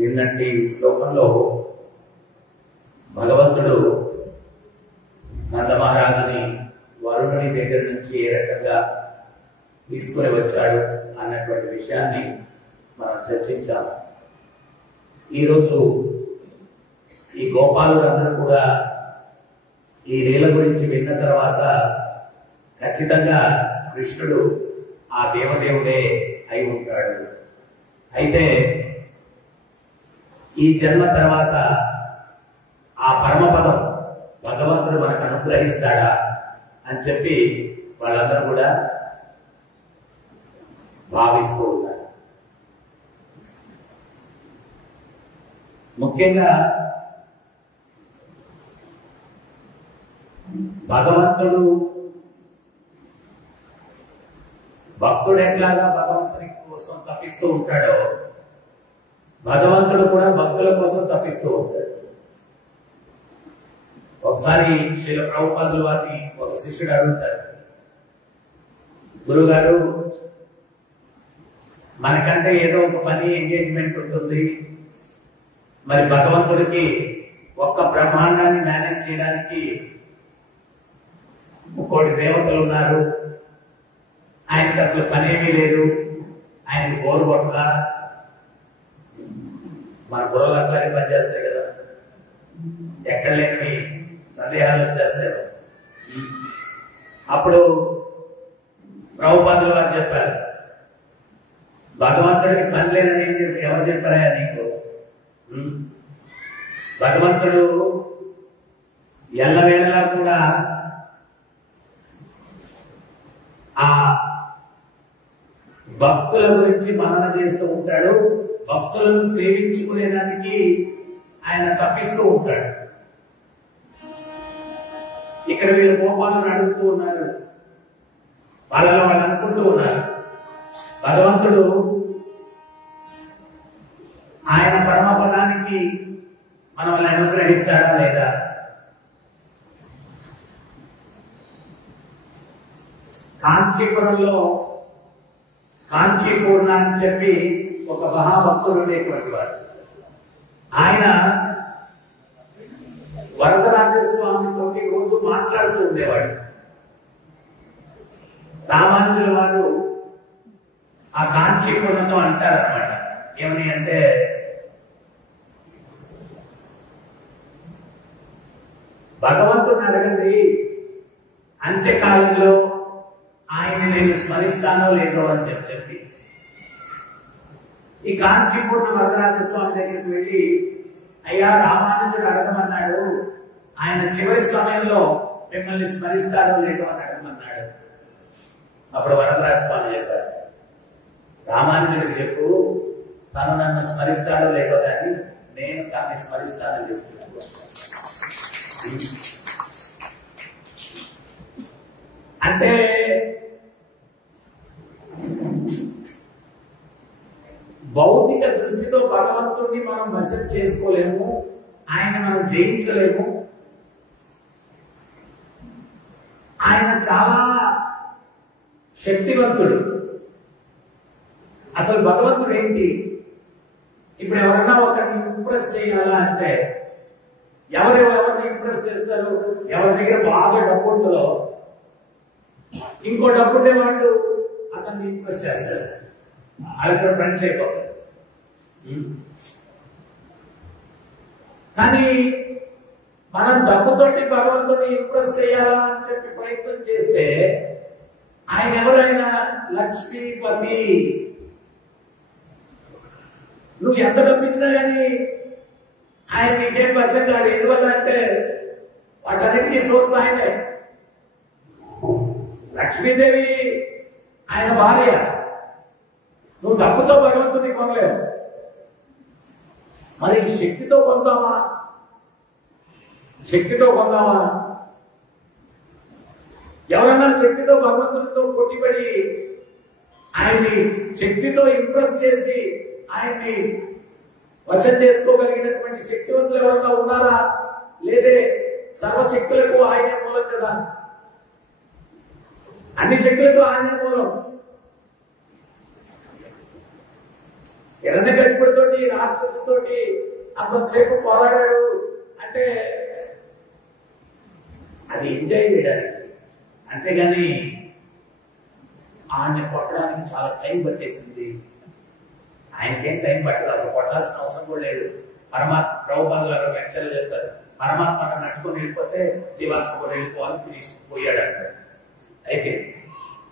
నిన్నటి శ్లోకంలో భగవంతుడు నందమహారాజుని వరుణుని దగ్గర నుంచి ఏ రకంగా తీసుకుని వచ్చాడు అన్నటువంటి విషయాన్ని మనం చర్చించాము. ఈరోజు ఈ గోపాలులందరూ కూడా ఈ లీల గురించి విన్న తర్వాత ఖచ్చితంగా కృష్ణుడు ఆ దేవదేవుడే అయి ఉంటాడు. అయితే ఈ జన్మ తర్వాత ఆ పరమపదం భగవంతుడు మనకు అనుగ్రహిస్తాడా అని చెప్పి వాళ్ళందరూ కూడా భావిస్తూ ఉన్నారు. ముఖ్యంగా భగవంతుడు భక్తుడు ఎట్లాగా భగవంతుని కోసం తప్పిస్తూ ఉంటాడో భగవంతుడు కూడా భక్తుల కోసం తప్పిస్తూ ఉంటాడు. ఒకసారి శ్రీల ప్రభుపాదుల వారిని ఒక శిష్యుడు అడుగుతాడు, గురుగారు మనకంటే ఏదో ఒక పని ఎంగేజ్మెంట్ ఉంటుంది, మరి భగవంతుడికి ఒక్క బ్రహ్మాండాన్ని మేనేజ్ చేయడానికి 1 కోటి దేవతలు ఉన్నారు, ఆయనకి అసలు పనేమీ లేదు, ఆయనకి బోరు కొట్టదా? మన బుర్రలు అట్లాగే పనిచేస్తాయి కదా, ఎక్కడ లేని సందేహాలు వచ్చేస్తాయి. అప్పుడు ప్రభుపాదుల వారు చెప్పారు, భగవంతుడికి పని లేదని ఎవరు చెప్పారా నీకు? భగవంతుడు ఎల్లవేళలా కూడా ఆ భక్తుల గురించి మనన చేస్తూ ఉంటాడు, భక్తులను సేవించుకునేదానికి ఆయన తప్పిస్తూ ఉంటాడు. ఇక్కడ వీళ్ళు గోపాలను అడుగుతూ ఉన్నారు, వాళ్ళలో వాళ్ళు అనుకుంటూ ఉన్నారు, భగవంతుడు ఆయన పరమపదానికి మనల్ని అనుగ్రహిస్తాడా లేదా? కాంచీపురంలో కాంచీపూర్ణ అని చెప్పి ఒక మహాభక్తుడు ఉండేటువంటి వాడు. ఆయన వరదరాజస్వామితో రోజు మాట్లాడుతూ ఉండేవాడు. రామానుజుల వారు ఆ కాంచీపురంలో అంటారన్నమాట, ఏమని అంటే, భగవంతుడిని అడగండి, అంత్యకాలంలో ఆయన్ని నేను స్మరిస్తానో లేదో అని చెప్పి ఈ కాంచీపూర్ణ వరదరాజస్వామి దగ్గరికి వెళ్ళి, అయ్యా రామానుజుడు అడగమన్నాడు, ఆయన చివరి సమయంలో మిమ్మల్ని స్మరిస్తాడో లేదో అని అడగమన్నాడు. అప్పుడు వరదరాజస్వామి చెప్పారు, రామానుజుడికి చెప్పు, తను నన్ను స్మరిస్తాడో లేదో కానీ నేను తనని స్మరిస్తానని చెప్తున్నాను. అంటే భౌతిక దృష్టితో భగవంతుడిని మనం వశం చేసుకోలేము, ఆయన మనం జయించలేము. ఆయన చాలా శక్తివంతుడు. అసలు భగవంతుడు ఏంటి? ఇప్పుడు ఎవరన్నా ఒకరిని ఇంప్రెస్ చేయాలా అంటే ఎవరిని ఇంప్రెస్ చేస్తారు? ఎవరి దగ్గర బాగా డబ్బు ఉంటుందో ఇంకో డబ్బు ఉండే వాళ్ళు అతన్ని ఇంప్రెస్ చేస్తారు, వాళ్ళతో ఫ్రెండ్స్ అయిపోతారు. కానీ మనం డబ్బుతోటి భగవంతుడిని ఇంప్రెస్ చేయాలా అని చెప్పి ప్రయత్నం చేస్తే ఆయన ఎవరైనా లక్ష్మీపతి, నువ్వు ఎంత డబ్బిచ్చినా కానీ ఆయన నీకేం వచ్చం కాదు. ఎందువల్ల అంటే వాటన్నిటికీ సోర్స్ ఆయనే. లక్ష్మీదేవి ఆయన భార్య, నువ్వు డబ్బుతో భగవంతుని కొనలేవు. మరి శక్తితో పొందామా? శక్తితో పొందామా? ఎవరన్నా శక్తితో భగవంతునితో పోటీపడి ఆయన్ని శక్తితో ఇంప్రెస్ చేసి ఆయన్ని వశం చేసుకోగలిగినటువంటి శక్తివంతులు ఎవరన్నా ఉన్నారా? లేదే, సర్వశక్తులకు ఆయన మూలం కదా, అన్ని శక్తులకు ఆయన మూలం. హిరణ్యకశిపుడితోటి రాక్షసుతోటి అంతసేపు పోరాడాడు అంటే అది ఎంజాయ్ చేయడానికి, అంతేగాని ఆయన్ని కొట్టడానికి చాలా టైం పట్టేసింది. ఆయనకేం టైం పట్టదు, అసలు కొట్టాల్సిన అవసరం కూడా లేదు. పరమాత్మ ప్రభుపాదులు గారు లెక్చర్లు చెప్తారు, పరమాత్మ నడుచుకొని వెళ్ళిపోతే జీవాత్మ కూడా వెళ్ళిపోవాలి, ఫినిష్ పోయాడు అంటారు. అయిపోయింది,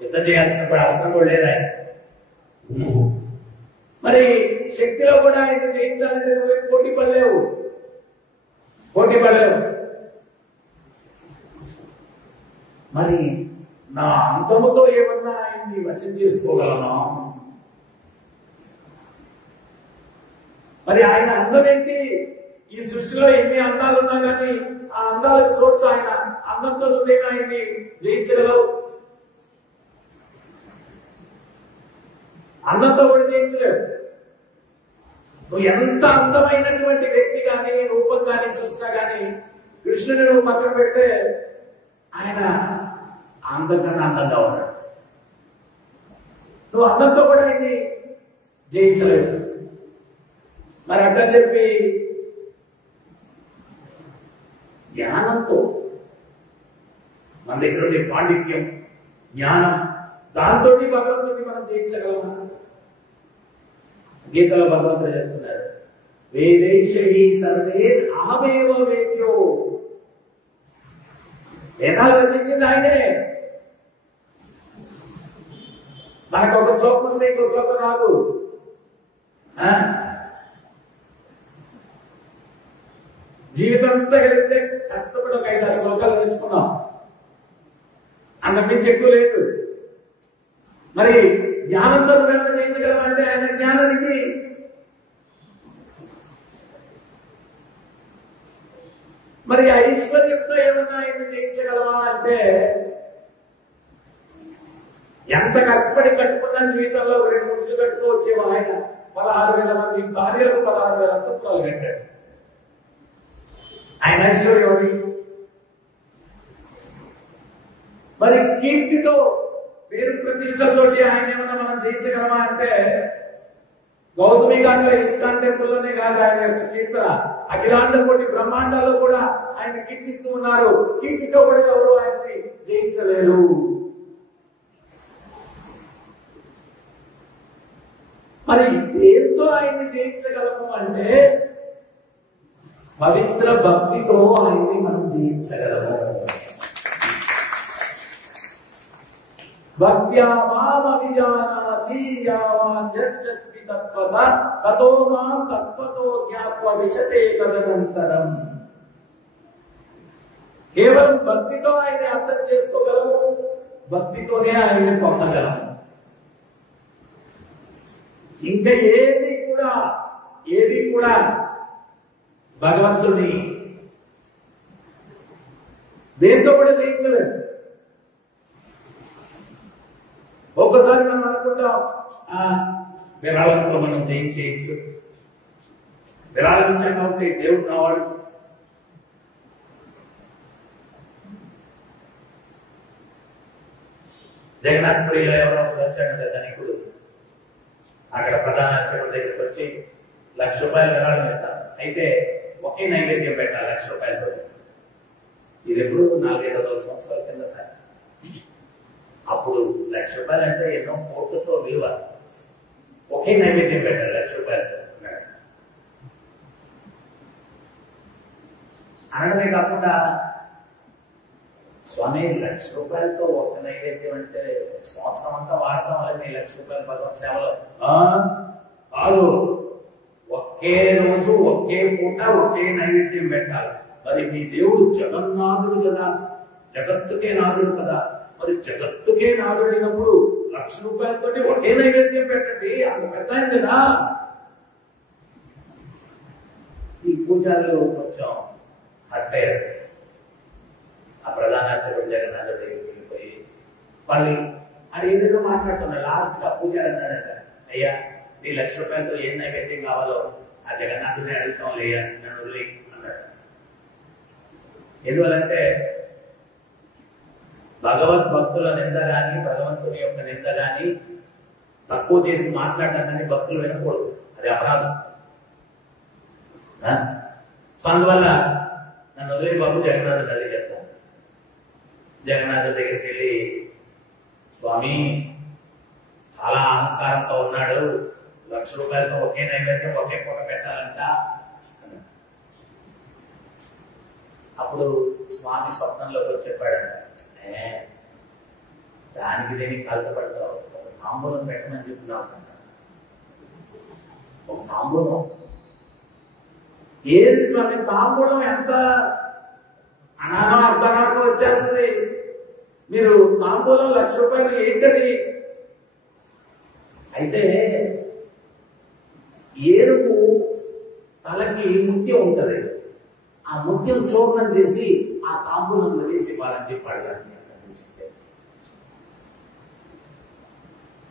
యుద్ధం చేయాల్సిన కూడా అవసరం కూడా లేదు ఆయన. మరి శక్తిలో కూడా ఆయన జయించాలంటే పోటీ పడలేవు. మరి నా అంతముతో ఏమన్నా ఆయన్ని వశం చేసుకోగలను? మరి ఆయన అందం ఏంటి? ఈ సృష్టిలో ఎన్ని అందాలు ఉన్నా కానీ ఆ అందాలకు సోర్స్ ఆయన. అందంతో నువ్వేనా ఆయన్ని జయించగలవు? అందంతో కూడా జయించలేవు. నువ్వు ఎంత అందమైనటువంటి వ్యక్తి కానీ రూపం కానీ చూసినా కానీ కృష్ణుని నువ్వు పక్కన పెడితే ఆయన అందరికన్నా అందంగా ఉన్నాడు. నువ్వు అందంతో కూడా ఆయన్ని జయించలేదు. మరి అట్లా చెప్పి జ్ఞానంతో మన దగ్గర ఉండే పాండిత్యం, జ్ఞానం, దాంతో భగవంతుడిని మనం జయించగలమా? గీతలో భగవంతుడు చెప్తున్నారు, వేదైషి సర్వే అహమేవ వేద్యో. వేదాలు రచించింది ఆయనే. మనకు ఒక శ్లోకం వస్తే ఇంకో శ్లోకం రాదు. జీవితం అంతా కలిస్తే కష్టపడి ఒక 5-6 శ్లోకాలు నేర్చుకున్నాం, అంతకుమించి ఎక్కువ లేదు. మరి జ్ఞానంతో నువ్వేమైనా జయించగలమంటే ఆయన జ్ఞానం ఇది. మరి ఐశ్వర్యంతో ఏమన్నా ఆయన జయించగలమా అంటే ఎంత కష్టపడి కట్టుకున్నా జీవితంలో 2-3 ఇల్లు కట్టుకో వచ్చేవా ఆయన. 16,000 మంది భార్యలకు 16,000 అంతఃపురాలు కట్టాడు. ఆయన ఐశ్వర్యం అది. మరి కీర్తితో, పేరు ప్రతిష్టలతోటి ఆయన ఏమన్నా మనం జయించగలమా అంటే గౌతమి ఘాట్ల ఇస్కాన్ టెంపుల్లోనే కాదు ఆయన యొక్క కీర్తన అఖిలాండ కోటి బ్రహ్మాండాల్లో కూడా ఆయన కీర్తిస్తూ ఉన్నారు. కీర్తితో కూడా ఎవరు ఆయన్ని జయించలేరు. మరి దేంతో ఆయన్ని జయించగలము అంటే పవిత్ర భక్తితో ఆయన్ని మనం జయించగలము. భక్త్యా మామవిజానాతి యావాన్ యస్యస్మి తత్వతః తతో మాం తత్వతో జ్ఞాత్వా విశతే తదనంతరం. కేవలం భక్తితో ఆయన్ని అర్థం చేసుకోగలము, భక్తితోనే ఆయన్ని పొందగలము. ఇంకా ఏది కూడా భగవంతుని దేంతో కూడా జయించలేదు. ఒక్కసారి మనం అనుకుంటాం విరాళంతో మనం జయించేయచ్చు, విరాళం ఇచ్చాక ఉంటే దేవుడు నావాడు. జగన్నాథపురిలో ఎవరో వచ్చాడు ధనికుడు. అక్కడ ప్రధాన అర్చకుడి దగ్గరికి వచ్చి 1,00,000 రూపాయలు విరాళం ఇస్తాను, అయితే ఒకే నైవేద్యం పెట్టాలి 1,00,000 రూపాయలతో. ఇది ఎప్పుడు 4-5 సంవత్సరాల కింద. అప్పుడు 1,00,000 రూపాయలు అంటే ఎన్నో కోట్లతో విలువ. ఒకే నైవేద్యం పెట్టాలి 1,00,000 రూపాయలతో అనడమే కాకుండా, స్వామి 1,00,000 రూపాయలతో ఒక నైవేద్యం అంటే సంవత్సరం అంతా వాడటం వల్ల 1,00,000 రూపాయలు భగవత్ సేవలో కాదు. ఒకే రోజు ఒకే పూట ఒకే నైవేద్యం పెట్టాలి. మరి మీ దేవుడు జగన్నాథుడు కదా, జగత్తుకే నాథుడు కదా. మరి జగత్తుకే నాథుడైనప్పుడు 1,00,000 రూపాయలతో ఒకే నైవేద్యం పెట్టండి, అంత పెట్టాను కదా. ఈ పూజలు కొంచెం అట్టయ్యారు. ఆ ప్రధాన అర్చకుడు జగన్నాథుడు దగ్గరికి వెళ్ళిపోయి వాళ్ళు అది ఏదేదో మాట్లాడుతున్నారు. లాస్ట్ గా పూజారి అన్నాడంట, అయ్యా నీ 1,00,000 రూపాయలతో ఏం నైవేద్యం కావాలో ఆ జగన్నాథుని అడుగుతాం లేయా నన్ను వదిలి అన్నాడు. ఎందువలంటే భగవద్భక్తుల నింద గాని, భగవంతుని యొక్క నింద గాని తక్కువ చేసి మాట్లాడటాన్ని భక్తులు వినకూడదు, అది అపరాధం. సో అందువల్ల నన్ను వదిలే బాబు జగన్నాథ దగ్గరికి చెప్తాను. జగన్నాథ దగ్గరికి వెళ్ళి, స్వామి చాలా అహంకారంతో ఉన్నాడు, 1,00,000 రూపాయలతో ఒకే నైవేద్యం ఒకే పూట పెట్టాలంట. అప్పుడు స్వామి స్వప్నంలోకి వచ్చి చెప్పాడంట, దానికి దేనికి కలత పడతావు, ఒక తాంబూలం పెట్టమని చెప్తున్నావు అంట. ఒక తాంబూలం ఏది స్వామి? తాంబూలం ఎంత అనానో అర్ధనాకో వచ్చేస్తుంది. మీరు తాంబూలం 1,00,000 రూపాయలు ఏంటది? అయితే ఏనుగు తలకి ముత్యం ఉంటది, ఆ ముత్యం చూర్ణం చేసి ఆ తాంబూలంలో వేసి ఇవ్వాలని చెప్పాడు.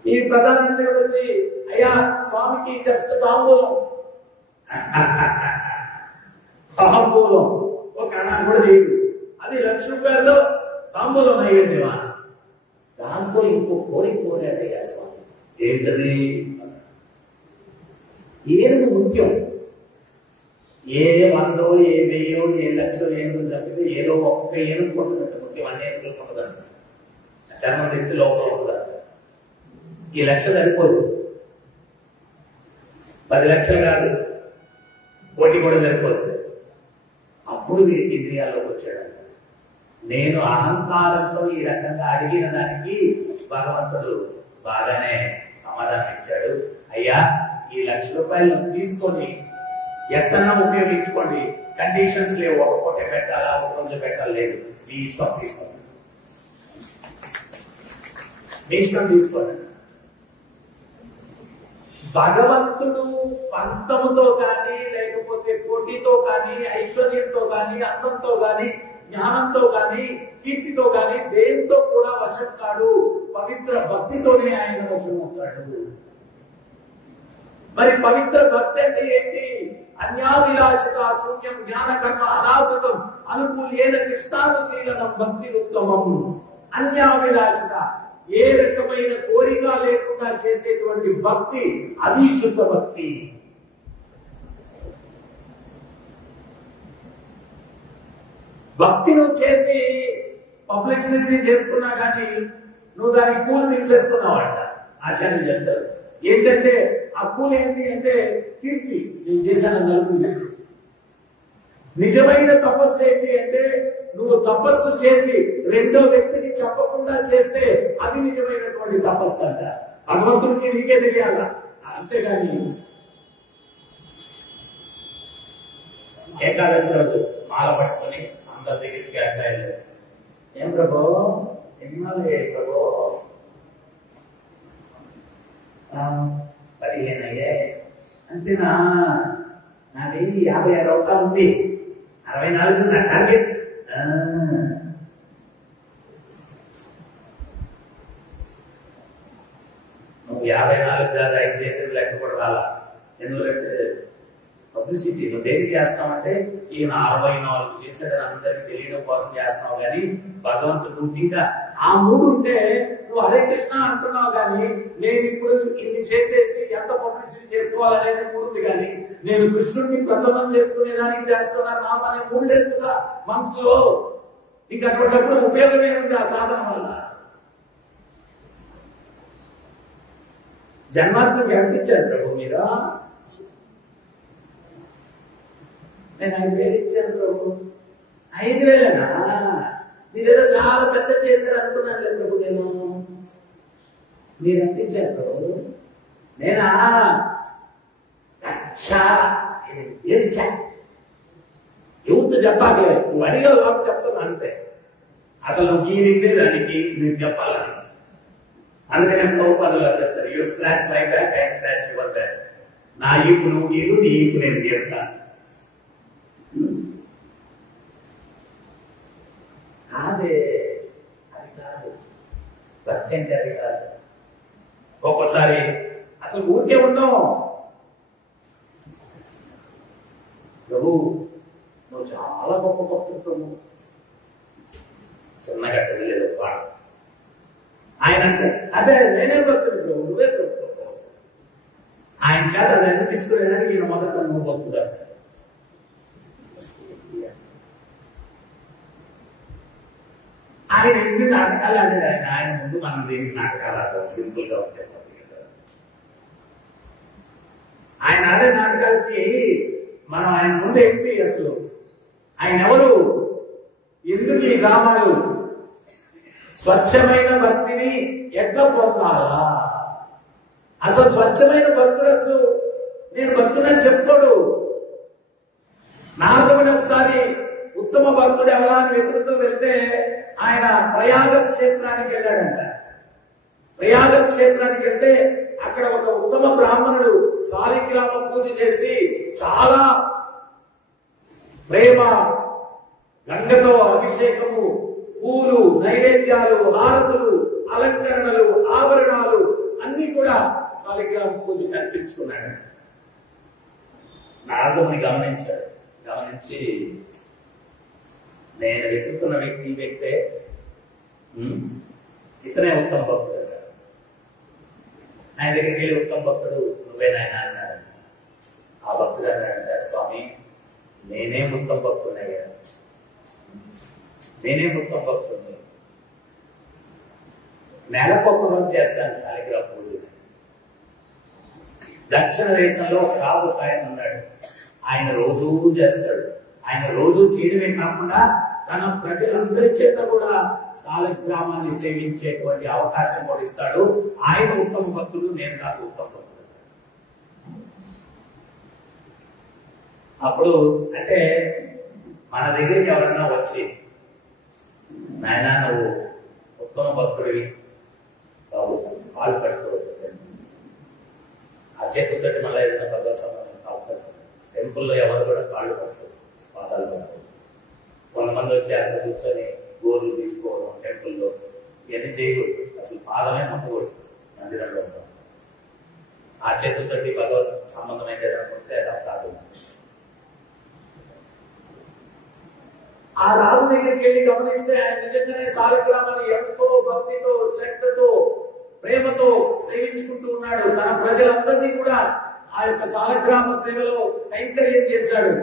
ఈ ప్రధానించడం వచ్చి, అయ్యా స్వామికి జస్ట్ తాంబూలం తాంబూలం ఒక అణాన్ని కూడా చేయదు, అది 1,00,000 రూపాయల్లో తాంబూలం నైవేద్యమా? దాంతో ఇంకో కోరిక కోరాడయ్యా స్వామి. ఏంటది? ఏనుగు ముత్యం. ఏ 100 ఏ 1000 ఏ 1,00,000 ఏనుగు చంపితే ఏదో ఒక్క ఏనుగు కొట్టదంట ముత్యం, అన్ని ఏనుగులు కొట్టదంట. చర్మం తెచ్చి లోపల ఉంటుందంట. ఈ 1,00,000 సరిపోదు, 10 లక్షలు కాదు, 1,00,000 కూడా సరిపోతుంది. అప్పుడు వీరికి ఇంద్రియాల్లోకి వచ్చాడు. నేను అహంకారంతో ఈ రకంగా అడిగిన దానికి భగవంతుడు బాగానే సమాధానం ఇచ్చాడు. అయ్యా ఈ 1,00,000 రూపాయలు తీసుకొని ఎక్కడన్నా ఉపయోగించుకోండి, కండిషన్స్ లేవు, ఒక పూట పెట్టాలా ఒక రోజు పెట్టాలేదు, మీ ఇష్టం తీసుకోండి, మీ ఇష్టం తీసుకోండి. భగవంతుడు పంతముతో కానీ లేకపోతే కోటితో కానీ ఐశ్వర్యంతో కానీ అందంతో కానీ జ్ఞానంతో కానీ కీర్తితో కానీ దేంతో కూడా వశం కాడు. పవిత్ర భక్తితోనే ఆయన వశం అవుతాడు. మరి పవిత్ర భక్తి అంటే ఏంటి? అన్యాభిలాషత శూన్యం జ్ఞాన కర్మ అనావృతం అనుకూలేన కృష్ణానుశీలనం భక్తి ఉత్తమం. అన్యాభిలాషత ఏ రకమైన కోరిక లేకుండా చేసేటువంటి భక్తి, అది శుద్ధ భక్తి. భక్తి నువ్వు చేసి పబ్లిసిటీ చేసుకున్నా కానీ నువ్వు దానికి కూలి తీసేసుకున్నావంట ఆచార్యులు చెప్తారు. ఏంటంటే ఆ కూలి ఏంటి అంటే కీర్తి, నేను చేశాను నలుగురు. నిజమైన తపస్సు ఏంటి అంటే నువ్వు తపస్సు చేసి రెండో వ్యక్తికి చెప్పకుండా చేస్తే అది నిజమైనటువంటి తపస్సు అంట. భగవంతుడికి నీకే తెలియాల, అంతేగాని ఏకాదశి రోజు మాల పట్టుకొని అందరి దగ్గరికి అట్లా వెళ్ళారు. ఏం ప్రభు ఎన్నాళ్ళు ప్రభు? 15 అయ్యాయి. అంతేనా? నాది 56 అవతాలు ఉంది, 64 నా టార్గెట్. నువ్వు 54 దాకా ఇది చేసేది లెక్క కూడా రాలా. ఎందుకంటే పబ్లిసిటీ నువ్వు దేనికి చేస్తావంటే ఈయన 64 చేశాడని అందరికి తెలియడం కోసం చేస్తున్నావు. కానీ భగవంతుడు నువ్వు ఇంకా ఆ మూడు ఉంటే నువ్వు హరే కృష్ణ అంటున్నావు. కానీ నేను ఇప్పుడు ఇన్ని చేసేసి ఎంత పబ్లిసిటీ చేసుకోవాలనేది మూడు ఉంది. కానీ నేను కృష్ణుడిని ప్రసన్నం చేసుకునేదానికి చేస్తున్నాను నా అనే మూడు లేదుగా మనసులో. ఇంకా అటువంటిప్పుడు ఉపయోగమే ఉంది ఆ సాధన వల్ల. జన్మాష్టమి ఎంత ఇచ్చారు ప్రభు మీరు? నేను 5,000 ఇచ్చాను ప్రభు. 5,000నా? మీరేదో చాలా పెద్ద చేశారు అనుకున్నాను లేదు ప్రభు. నేను మీరు ఎంత ఇచ్చారు ప్రభు? నేనా 1,00,000 ఇచ్చా. ఎవరితో చెప్పాలి? నువ్వు అడిగావు కాబట్టి చెప్తాను అంతే. అసలు నువ్వు గీరిందే దానికి మీరు చెప్పాలని. అందుకనే ప్రభుపాదులు చెప్తారు, you scratch my back, I scratch your back. నా ఈపు నువ్వు గీరు, నీ ఈపు నేను గీరుతాను. కాదే, అది కాదు భక్తి అంటే. అది కాదు. ఒక్కోసారి అసలు ఊరికే ఉంటాం. ప్రభు నువ్వు చాలా గొప్ప భక్తుడు, చిన్నగా తెలియలేదు వాడు. ఆయన అంటే అదే నేనే భక్తుడు ప్రభు, నువ్వే ప్రభు. ఆయన చేత అది అనిపించుకునేదానికి ఈయన మొదట నువ్వు భక్తుడు అంటారు. ఆయన ఎన్ని నాటకాలు ఆడాడు. ఆయన ముందు మనం దీనికి నాటకాలు ఆడతాం, సింపుల్ గా ఉంటాయి. ఆయన ఆడే నాటకాలకి మనం ఆయన ముందు ఏంటి, అసలు ఆయన ఎవరు, ఎందుకు ఈ డ్రామాలు, స్వచ్ఛమైన భక్తిని ఎట్లా పొందాలా, అసలు స్వచ్ఛమైన భక్తుడు అసలు నేను భక్తుడని చెప్పుకోడు. నారదుడు ఒకసారి ఉత్తమ భక్తుడు ఎవరా అని వెతుకుతూ వెళ్తే ఆయన ప్రయాగ క్షేత్రానికి వెళ్ళాడంట. ప్రయాగ క్షేత్రానికి వెళ్తే అక్కడ ఒక ఉత్తమ బ్రాహ్మణుడు శాలిగ్రామ పూజ చేసి చాలా ప్రేమ, గంగతో అభిషేకము, పూలు, నైవేద్యాలు, హారతులు, అలంకరణలు, ఆభరణాలు అన్ని కూడా శాలిగ్రామ పూజ కల్పించుకున్నాడు. నారదుని గమనించాడు. గమనించి నేను వెతుకుతున్న వ్యక్తి ఈ వ్యక్తే, ఇతనే ఉత్తమ భక్తుడు. ఆయన దగ్గరికి వెళ్ళి ఉత్తమ భక్తుడు నువ్వేనాయన అన్నాడు. ఆ భక్తుడు అన్నాడంట, స్వామి నేనే ఉత్తమ భక్తుడయ్యా, నేనే ఉత్తమ భక్తుడు, నెలకొక రోజు చేస్తాను శాలిగ్రామ పూజ. దక్షిణ దేశంలో ఒక రాజు ఆయన ఉన్నాడు. ఆయన రోజూ చేస్తాడు. ఆయన రోజు చేయడమే కాకుండా తన ప్రజలందరి చేత కూడా శాలిగ్రామాన్ని సేవించేటువంటి అవకాశం కూడా ఇస్తాడు. ఆయన ఉత్తమ భక్తుడు, నేను కాదు ఉత్తమ భక్తుడు. అప్పుడు అంటే మన దగ్గరికి ఎవరన్నా వచ్చి నాయన నువ్వు ఉత్తమ భక్తుడివి బాబు కాలు పట్టుకోవద్దు, ఆ చేతులతోటి మళ్ళీ ఏదైనా భగవత్ సంబంధం అవకాశం. టెంపుల్లో ఎవరు కూడా కాళ్ళు పట్టుకోరు, పాదాలు పట్టుకోరు. కొంతమంది వచ్చి అక్కడ కూర్చొని గోర్లు తీసుకోవడం టెంపుల్లో ఇవన్నీ చేయకూడదు. అసలు పాదమే నమ్మకూడదు మందిరంలో. ఆ చేతులతోటి భగవత్ సంబంధం అయితే అనుకుంటే అది సాధు. ఆ రాజు దగ్గరికి వెళ్ళి గమనిస్తే ఆయన నిజంగానే శాలిగ్రామాన్ని ఎంతో భక్తితో, శ్రద్ధతో, ప్రేమతో సేవించుకుంటూ ఉన్నాడు. తన ప్రజలందరినీ కూడా ఆ యొక్క శాలిగ్రామ సేవలో కైంకర్యం చేశాడు.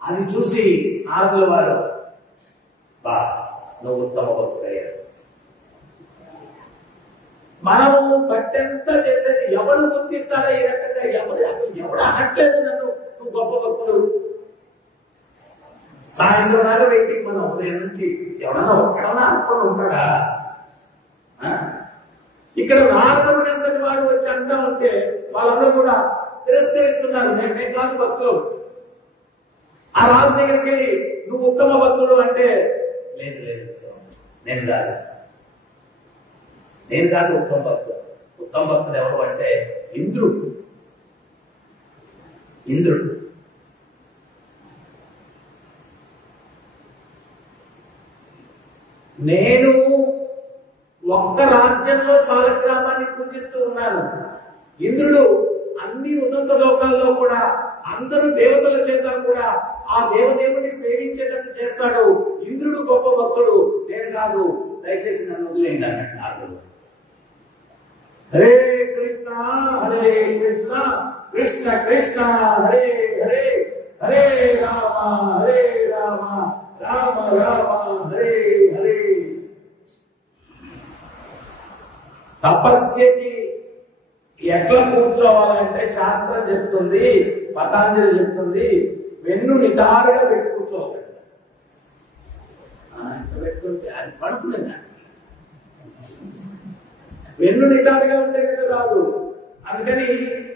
అది చూసి నారదుల వారు, బా నువ్వు ఉత్తమ భక్తుడయ్యాడు. మనము భక్తి చేసేది ఎవడు గుర్తిస్తాడా ఈ రకంగా? ఎవడు అనట్లేదు నన్ను నువ్వు గొప్ప భక్తుడు. సాయంత్రం దాకా వెయిటింగ్ మనం ఉదయం నుంచి. ఎవడన్నా ఒక్కడన్నా అనుకుని ఉంటాడా? ఇక్కడ నారదుడు ఎంతటి వాడు వచ్చి అంటా ఉంటే వాళ్ళందరూ కూడా తిరస్కరిస్తున్నారు. నేను కాదు భక్తులు. ఆ రాజు దగ్గరికి వెళ్ళి నువ్వు ఉత్తమ భక్తుడు అంటే లేదు లేదు నేను కాదు, నేను కాదు ఉత్తమ భక్తుడు. ఉత్తమ భక్తుడు ఎవరు అంటే ఇంద్రుడు. ఇంద్రుడు నేను ఒక్క రాజ్యంలో శాలిగ్రామాన్ని పూజిస్తూ ఉన్నాను. ఇంద్రుడు అన్ని ఉన్నత లోకాల్లో కూడా అందరూ దేవతల చేత కూడా ఆ దేవదేవుని సేవించేటట్టు చేస్తాడు. ఇంద్రుడు గొప్ప భక్తుడు, నేను కాదు, దయచేసి నన్ను వదిలేయండి అన్నట్టు నారదుడు. హరే కృష్ణ హరే కృష్ణ కృష్ణ కృష్ణ హరే హరే, హరే రామ హరే రామ రామ రామ హరే హరే. తపస్యకి ఎట్లా కూర్చోవాలంటే శాస్త్రం చెప్తుంది, పతాంజలి చెప్తుంది, వెన్ను నిటారుగా పెట్టి కూర్చోవాలి. పెట్టుకుంటే అది పడుకునేదా? వెన్ను నిటారుగా ఉంటే కదా రాదు. అందుకని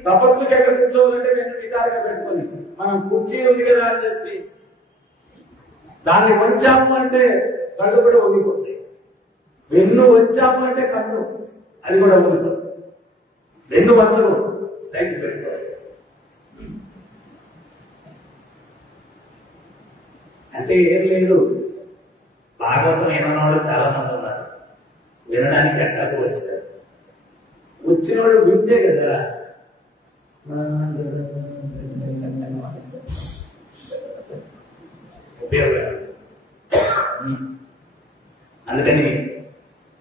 తపస్సుకి ఎక్కడ కూర్చోవాలంటే వెన్ను నిటారుగా పెట్టుకొని, మనం కుర్చీ ఉంది కదా అని చెప్పి దాన్ని వంచాము అంటే కళ్ళు కూడా వంగిపోతాయి. వెన్ను వంచాము అంటే కన్ను అది కూడా వంగుతుంది. వెన్ను వంచడం స్ట్రైట్ పెట్టుకోవాలి. అంటే ఏం లేదు, భాగవతం ఏమన్న వాళ్ళు చాలా మంది ఉన్నారు, వినడానికి ఎట్లాగో వచ్చారు. వచ్చిన వాళ్ళు వింటే కదా ఉపయోగం. అందుకని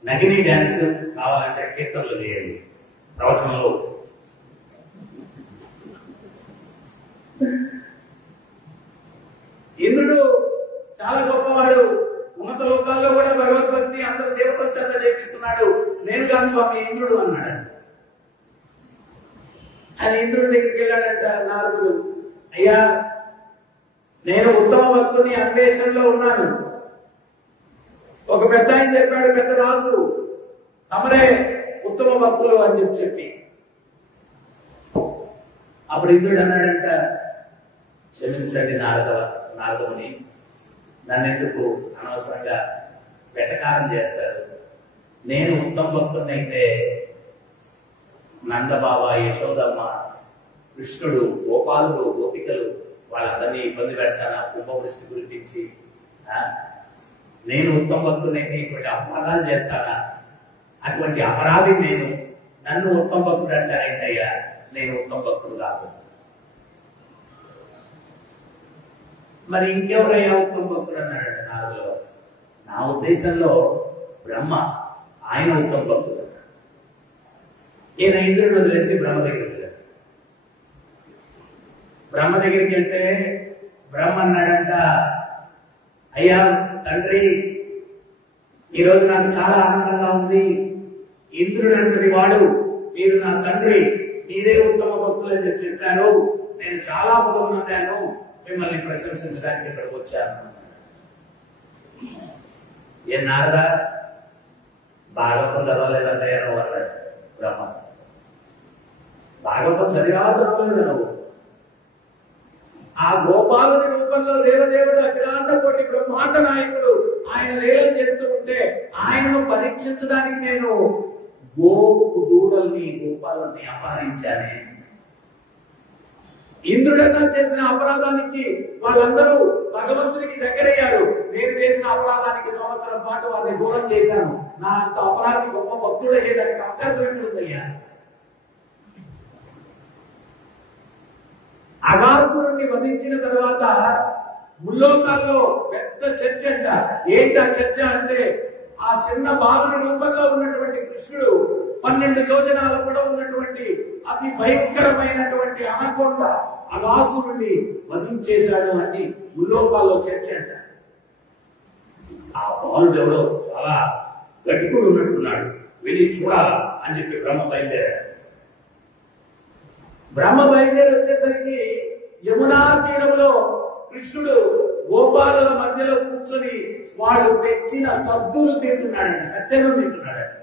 నగిని డ్యాన్స్ కావాలంటే కీర్తనలు చేయండి, ప్రవచనంలో. ఇంద్రుడు చాలా గొప్పవాడు, ఉన్నత లోకాల్లో కూడా భగవద్భక్తి స్వామి ఇంద్రుడు అన్నాడు. ఆయన ఇంద్రుడి దగ్గరికి వెళ్ళాడంట నారదుడు. అయ్యా, నేను ఉత్తమ భక్తుని అన్వేషణలో ఉన్నాను. ఒక పెద్ద ఆయన చెప్పాడు, పెద్ద రాజు, తమరే ఉత్తమ భక్తులు అని చెప్పి. అప్పుడు ఇంద్రుడు అన్నాడంట, క్షమించండి నారదుని, నన్నెందుకు అనవసరంగా వెటకారం చేస్తారు. నేను ఉత్తమ భక్తుని అయితే నందబాబా, యశోదమ్మ, కృష్ణుడు, గోపాలుడు, గోపికలు వాళ్ళందరినీ ఇబ్బంది పెడతానా కుంభవృష్టి గురించి? నేను ఉత్తమ భక్తుని అయితే ఇటువంటి అపరాధాలు చేస్తానా? అటువంటి అపరాధి నేను. నన్ను ఉత్తమ భక్తుడు అంటారేంటయ్యా? నేను ఉత్తమ భక్తుడు కాదు. మరి ఇంకెవరయ్యా ఉత్తమ భక్తుడు అన్నాడు నారదుడు. నా ఉద్దేశంలో బ్రహ్మ, ఆయన ఉత్తమ భక్తుడు. ఈయన ఇంద్రుడు వదిలేసి బ్రహ్మ దగ్గరికి వెళ్ళాడు. బ్రహ్మ దగ్గరికి వెళ్తే బ్రహ్మ అన్నాడంట, అయ్యా తండ్రి, ఈరోజు నాకు చాలా ఆనందంగా ఉంది. ఇంద్రుడు అంటే వాడు, మీరు నా తండ్రి, మీరే ఉత్తమ భక్తులు అని చెప్పారు. నేను చాలా పదవులు నొందాను, మిమ్మల్ని ప్రశంసించడానికి ఇక్కడికి వచ్చాను. ఏ నారదా, భాగవతం చదవలేదంటే నువ్వు అన్నాడు బ్రహ్మ. భాగవతం చదవలేదు నువ్వు. ఆ గోపాలుని రూపంలో దేవదేవుడు, అఖిలాండ కోటి బ్రహ్మాండ నాయకుడు ఆయన లీలలు చేస్తూ ఉంటే ఆయనను పరీక్షించడానికి నేను దూడల్ని, గోపాలని అపహరించానే. ఇంద్రుడన్నా చేసిన అపరాధానికి వాళ్ళందరూ భగవంతునికి దగ్గరయ్యారు. నేను చేసిన అపరాధానికి సంవత్సరం పాటు వారిని దూరం చేశాను. నా అంత అపరాధి గొప్ప భక్తుడయ్యేదానికి అవకాశం ఎట్లుందయ్యా? అగాసురుణ్ణి వధించిన తర్వాత ముల్లోకాల్లో పెద్ద చర్చ అంట. ఏంటి ఆ చర్చ అంటే, ఆ చిన్న బాలుని రూపంలో ఉన్నటువంటి కృష్ణుడు 12 యోజనాల కూడా ఉన్నటువంటి అతి భయంకరమైనటువంటి అనకొండ అగాసురుణ్ణి వధించేశాడు అని ముల్లోకాల్లో చర్చ అంట. ఆ బాలుడు ఎవడో చాలా గట్టికుడు ఉన్నట్టున్నాడు, వెళ్ళి చూడాలా అని చెప్పి బ్రహ్మ బయలుదేరాడు. బ్రహ్మ బయలుదేరి వచ్చేసరికి యమునా తీరంలో కృష్ణుడు గోపాలుల మధ్యలో కూర్చొని వాళ్ళు తెచ్చిన సద్దులు తింటున్నాడంట, సత్యను తింటున్నాడంట.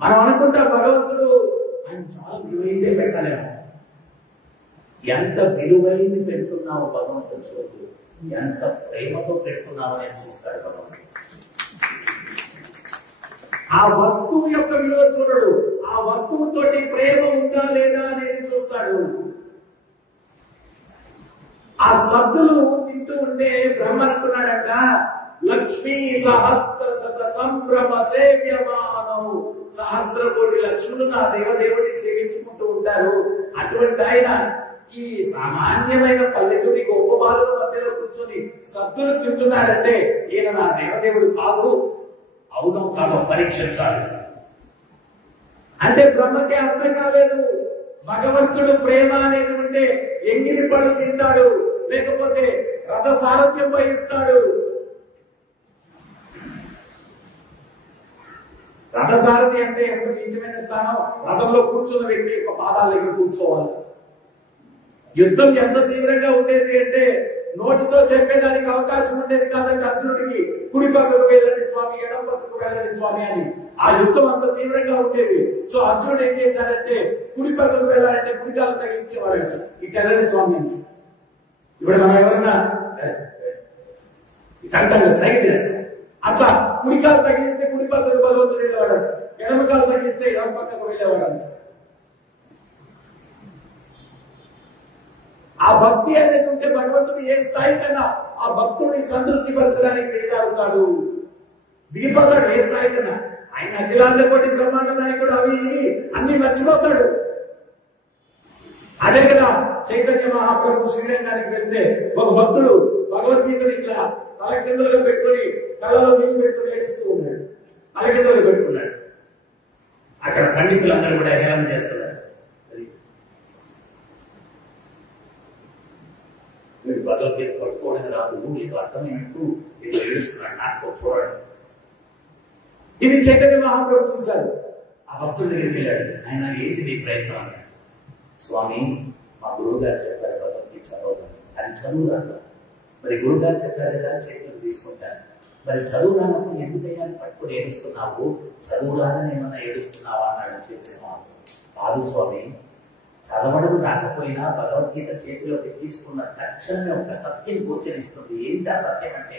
మనం అనుకుంటాం భగవంతుడు ఆయన చాలా విలువైందే పెట్టలేము. ఎంత విలువైంది పెడుతున్నావు భగవంతుడు చూడు, ఎంత ప్రేమతో పెడుతున్నావు అని చూస్తాడు భగవంతుడు. ఆ వస్తువు యొక్క విలువ చూడడు, ఆ వస్తువుతోటి ప్రేమ ఉందా లేదా అనేది చూస్తాడు. ఆ సద్దులు తింటూ ఉంటే బ్రహ్మ అనుకున్నాడంట, లక్ష్మీ సహస్ర శత సంభ్రమ సేవ్యమానవు. సహస్ర కోటి లక్ష్ములు నా దేవదేవుడిని సేవించుకుంటూ ఉంటారు. అటువంటి ఆయన ఈ సామాన్యమైన పల్లెటూరి గొప్ప బాలుల మధ్యలో కూర్చొని సద్దులు తింటున్నాడంటే ఈయన నా దేవదేవుడు కాదు, అవునో కాదో పరీక్షించాలి. అంటే బ్రహ్మకి అర్థం కాలేదు, భగవంతుడు ప్రేమ అనేది ఉంటే ఎంగిలి పళ్ళు తింటాడు, లేకపోతే రథ సారథ్యం వహిస్తాడు. రథసారథి అంటే ఎంత నీచమైన స్థానం. రథంలో కూర్చున్న వ్యక్తి యొక్క పాదాల దగ్గర కూర్చోవాలి. యుద్ధం ఎంత తీవ్రంగా ఉండేది అంటే నోటితో చెప్పేదానికి అవకాశం ఉండేది కాదంటే అర్జునుడికి, కుడి పక్కకు వెళ్ళండి స్వామి, ఎడం పక్కకు వెళ్ళండి స్వామి అని. ఆ యుద్ధం అంత తీవ్రంగా ఉండేది. సో అర్జునుడు ఏం చేశాడంటే, కుడి పక్కకు వెళ్ళాలంటే కుడికాలు తగిలించేవాడు, ఇటు వెళ్ళండి స్వామి అని. ఇప్పుడు మనం ఎవరన్నా ఇటంటే సైకిల్ చేస్తాం, అట్లా కుడికాలు తగిలిస్తే కుడి పక్కకు భగవంతుడు వెళ్ళేవాడు, ఎడమకాలు తగిలిస్తే ఎడమ పక్కకు వెళ్ళేవాడు. ఆ భక్తి అనేది ఉంటే భగవంతుడు ఏ స్థాయి కన్నా ఆ భక్తుడిని సంతృప్తి పరచడానికి దిగజారుతాడు, దిగిపోతాడు. ఏ స్థాయి కన్నా ఆయన అఖిలాండ కోటి బ్రహ్మాండ నాయకుడు, అవి ఇవి అన్ని మర్చిపోతాడు. అదే కదా చైతన్య మహాప్రభు శ్రీరంగానికి వెళ్తే ఒక భక్తుడు భగవద్గీతను ఇట్లా తల కిందలుగా పెట్టుకుని కళ్ళలో నీళ్ళు పెట్టుకుని ఏడుస్తూ ఉన్నాడు, తల కిందలు పెట్టుకున్నాడు. అక్కడ పండితులందరూ కూడా హేళన చేస్తున్నారు, వీడు భగవద్గీత పట్టుకోవడం రాదు, నీకు అర్థమైనట్టు ఇది ఏడుస్తున్నాడు, నాకు చూడండి. ఇది చైతన్య మహాప్రభు చూశారు. ఆ భక్తుడి దగ్గరికి వెళ్ళాడు. ఆయన ఏంటి నీ ప్రయత్నం అన్నాడు. స్వామి మా గురువు గారు చెప్పారు భగవద్గీత చదవమని. అది చదువు రాదు. మరి గురువు గారు చెప్పారు కదా చేతులు తీసుకుంటాను. మరి చదువు రానప్పుడు ఎందుకయ్యా పట్టుకుని ఏడుస్తున్నావు? చదువు రాదని ఏమన్నా ఏడుస్తున్నావా అన్నాడు చైతన్య మహాప్రభు. కాదు స్వామి, చదవడం రాకపోయినా భగవద్గీత చేతిలోకి తీసుకున్న తక్షణమే ఒక సత్యం గోచరిస్తుంది. ఏంటి ఆ సత్యం అంటే,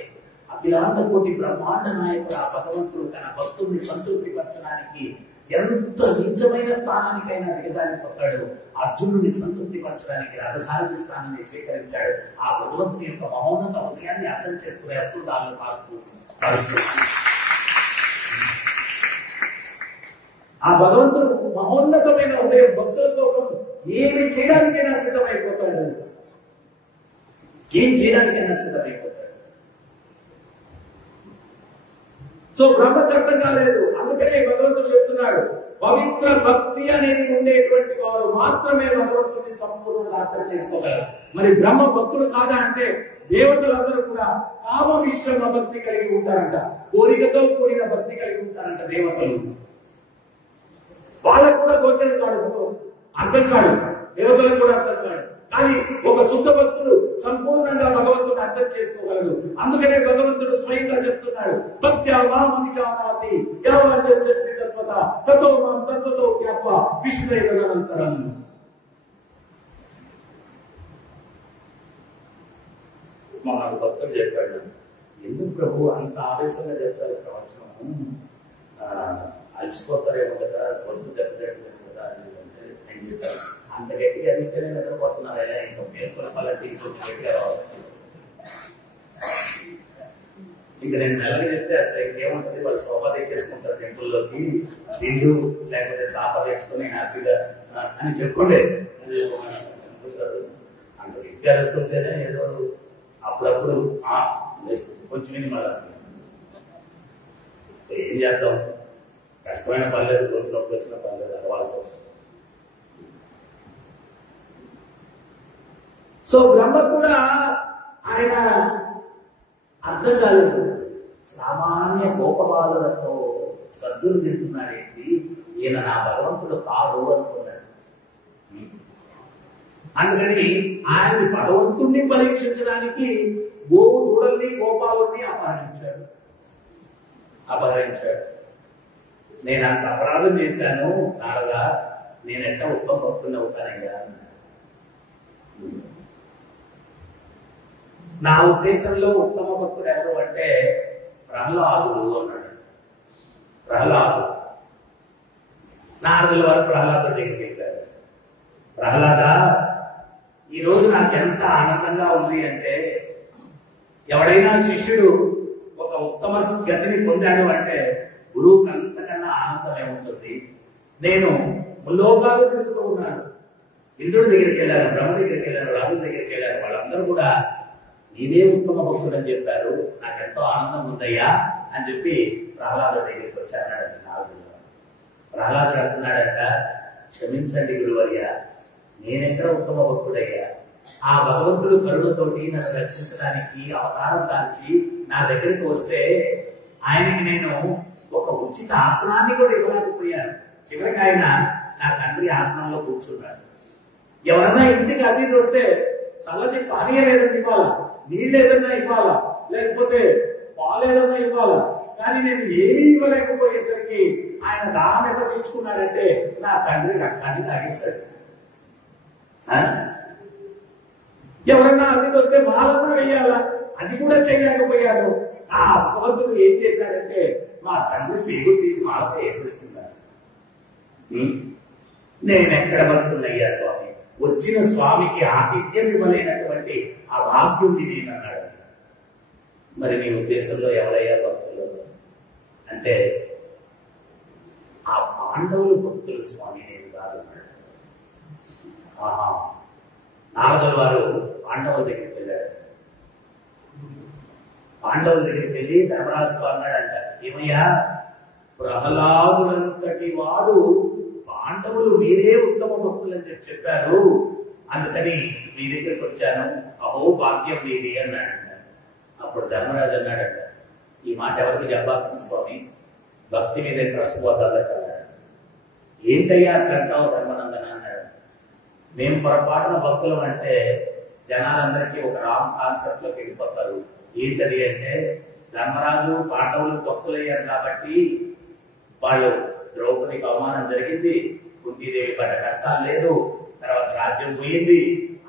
అఖిలాండ కోటి బ్రహ్మాండ నాయకుడు ఆ భగవంతుడు తన భక్తుల్ని సంతృప్తి పరచడానికి ఎంత నీచమైన స్థానానికైనా దిగజారిపోతాడు. అర్జునుడిని సంతృప్తి పరచడానికి రథసారథి స్థానాన్ని స్వీకరించాడు. ఆ భగవంతుని యొక్క మహోన్నత హృదయాన్ని అర్థం చేసుకునే అద్భుతాలను ఆ భగవంతుడు మహోన్నతమైన హృదయం భక్తుల కోసం ఏమి చేయడానికైనా సిద్ధమైపోతాడు. ఏం చేయడానికైనా సిద్ధమైపోతాడు. సో బ్రహ్మకు అర్థం కాలేదు. అందుకనే భగవంతుడు చెప్తున్నాడు, పవిత్ర భక్తి అనేది ఉండేటువంటి వారు మాత్రమే భగవంతుడిని సంపూర్ణంగా అర్థం చేసుకోగలరు. మరి బ్రహ్మ భక్తుడు కాదా అంటే, దేవతలందరూ కూడా కామ విశ్రమ భక్తి కలిగి ఉంటారంట. కోరికతో కూడిన భక్తి కలిగి ఉంటారంట దేవతలు. వాళ్ళకు కూడా గోచరం కాడు, అర్థం కాడు. దేవతలకు కూడా అర్థం కాడు. కానీ ఒక శుద్ధ భక్తుడు సంపూర్ణంగా భగవంతుడు అర్థం చేసుకోగలడు. అందుకనే భగవంతుడు స్వయంగా చెప్తున్నాడు, భక్త్యా మామనికానాతి యావన్యస్తత్వత తతో మాం తత్వతో జ్ఞాత్వా విష్ణుదేవనంతరం. మాకు భక్తుడు చెప్పాడు, ఎందుకు ప్రభు అంత ఆవేశంగా చెప్తారు ప్రవచనం? అలసిపోతారేమో కదా, గొంతు దెబ్బతింటారు కదా అని చెప్పారు. అంత గట్టిగా అరిస్తేనే నిద్రపోతున్నారు. ఎలా ఇంకా పేర్కొన్న పల్లెటి గట్టిగా రావాలి. ఇంకా నేను మెల్లగా చెప్తే అసలు ఇంకేముంటుంది, వాళ్ళు సోఫా తెచ్చేసుకుంటారు టెంపుల్లోకి, దిండు లేకపోతే చాప తెచ్చుకొని హ్యాపీగా అని చెప్పుకోండి. అంత గట్టిగా అరుస్తుంటేనే ఏదో అప్పుడప్పుడు కొంచెం విని మళ్ళీ ఏం చేద్దాం, కష్టమైన పర్లేదు, గొంతులోకి వచ్చిన పర్లేదు, అలవాల్సి వస్తుంది. సో బ్రహ్మ కూడా ఆయన అర్థం కాలేదు. సామాన్య కోపబాలులతో సద్దులు తింటున్నాడేంటి, ఈయన నా భగవంతుడు కాదు అనుకున్నాడు. అందుకని ఆయన్ని భగవంతుణ్ణి పరీక్షించడానికి గోవు దూడల్ని గోపాలుని అపహరించాడు. నేను అంత అపరాధం చేశాను నారదా, నేనెట్ట ఉత్తమ భక్తుని అవుతానయ్యా. నా ఉద్దేశంలో ఉత్తమ భక్తుడు ఎవరు అంటే ప్రహ్లాదుడు అన్నాడు. ప్రహ్లాదుడు నారదుల వారు ప్రహ్లాదుడి దగ్గరికి వెళ్ళారు. ప్రహ్లాద, ఈరోజు నాకు ఎంత ఆనందంగా ఉంది అంటే, ఎవడైనా శిష్యుడు ఒక ఉత్తమ గతిని పొందాడు అంటే గురువుకి అంతకన్నా ఆనందం ఏముంటుంది. నేను లోకాలు తిరుగుతూ ఉన్నాను. ఇంద్రుడి దగ్గరికి వెళ్ళాను, బ్రహ్మ దగ్గరికి వెళ్ళాను, రాజుల దగ్గరికి వెళ్ళాను. వాళ్ళందరూ కూడా నీవే ఉత్తమ భక్తుడు అని చెప్పారు. నాకెంతో ఆనందం ఉందయ్యా అని చెప్పి ప్రహ్లాదుడి దగ్గరికి వచ్చాడు. ప్రహ్లాదుడు అంటున్నాడట, క్షమించండి గురువర్యా, నేనెక్కడ ఉత్తమ భక్తుడయ్యా. ఆ భగవంతుడు కరుణతోటి నన్ను రక్షించడానికి అవతారం దాల్చి నా దగ్గరికి వస్తే ఆయనకి నేను ఒక ఉచిత ఆసనాన్ని కూడా ఇవ్వలేకపోయాను. చివరికి ఆయన నా తండ్రి ఆసనంలో కూర్చున్నాడు. ఎవరన్నా ఇంటికి అతిథి వస్తే చల్లటి పానీయం ఏదన్నా ఇవ్వాలా, నీళ్ళు ఏదన్నా ఇవ్వాలా, లేకపోతే పాలు ఏదన్నా ఇవ్వాలా, కానీ నేను ఏమీ ఇవ్వలేకపోయేసరికి ఆయన దాహం ఎంత తెచ్చుకున్నాడంటే నా తండ్రి రక్తాన్ని తాగేశాడు. ఎవరన్నా అతిథి వస్తే మాలన్నా వెయ్యాలా, అది కూడా చేయలేకపోయాను. ఆ భగవంతుడు ఏం చేశాడంటే మా తండ్రి పేగులు తీసి మాలతో వేసేసుకున్నాడు. నేనెక్కడ భక్తున్నయ్యా స్వామి, వచ్చిన స్వామికి ఆతిథ్యం ఇవ్వలేనటువంటి ఆ భాగ్యుడిని నేను అన్నాడు. మరి నీ ఉద్దేశంలో ఎవరయ్యా భక్తులు అంటే, ఆ పాండవులు భక్తులు స్వామి, నేను కాదు అన్నాడు. నారదుల వారు పాండవుల దగ్గరికి వెళ్ళాడు. పాండవుల దగ్గరికి వెళ్ళి ధర్మరాజు అన్నాడంట, ఏమయ్యా, ప్రహ్లాదులంతటి వాడు పాండవులు మీరే ఉత్తమ భక్తులు అని చెప్పారు, అందుకని మీ దగ్గరికి వచ్చాను, అహో భాగ్యం మీది అన్నాడంట. అప్పుడు ధర్మరాజు అన్నాడంట, ఈ మాట ఎవరికి చెప్పాలి స్వామి, భక్తి మీద ఇంట్రెస్ట్ పోతుందట అన్నాడు. ఏంటయ్యా అంటావు ధర్మనందన అన్నాడు. మేము పొరపాటున భక్తులం అంటే జనాలందరికీ ఒక రాంగ్ కాన్సెప్ట్ లోకి వెళ్ళిపోతారు. ఏంటది అంటే ధర్మరాజు పాండవులు భక్తులయ్యారు కాబట్టి వాళ్ళు ద్రౌపదికి అవమానం జరిగింది, కుంతీదేవి పడ్డ కష్టాలు లేదు, తర్వాత రాజ్యం పోయింది,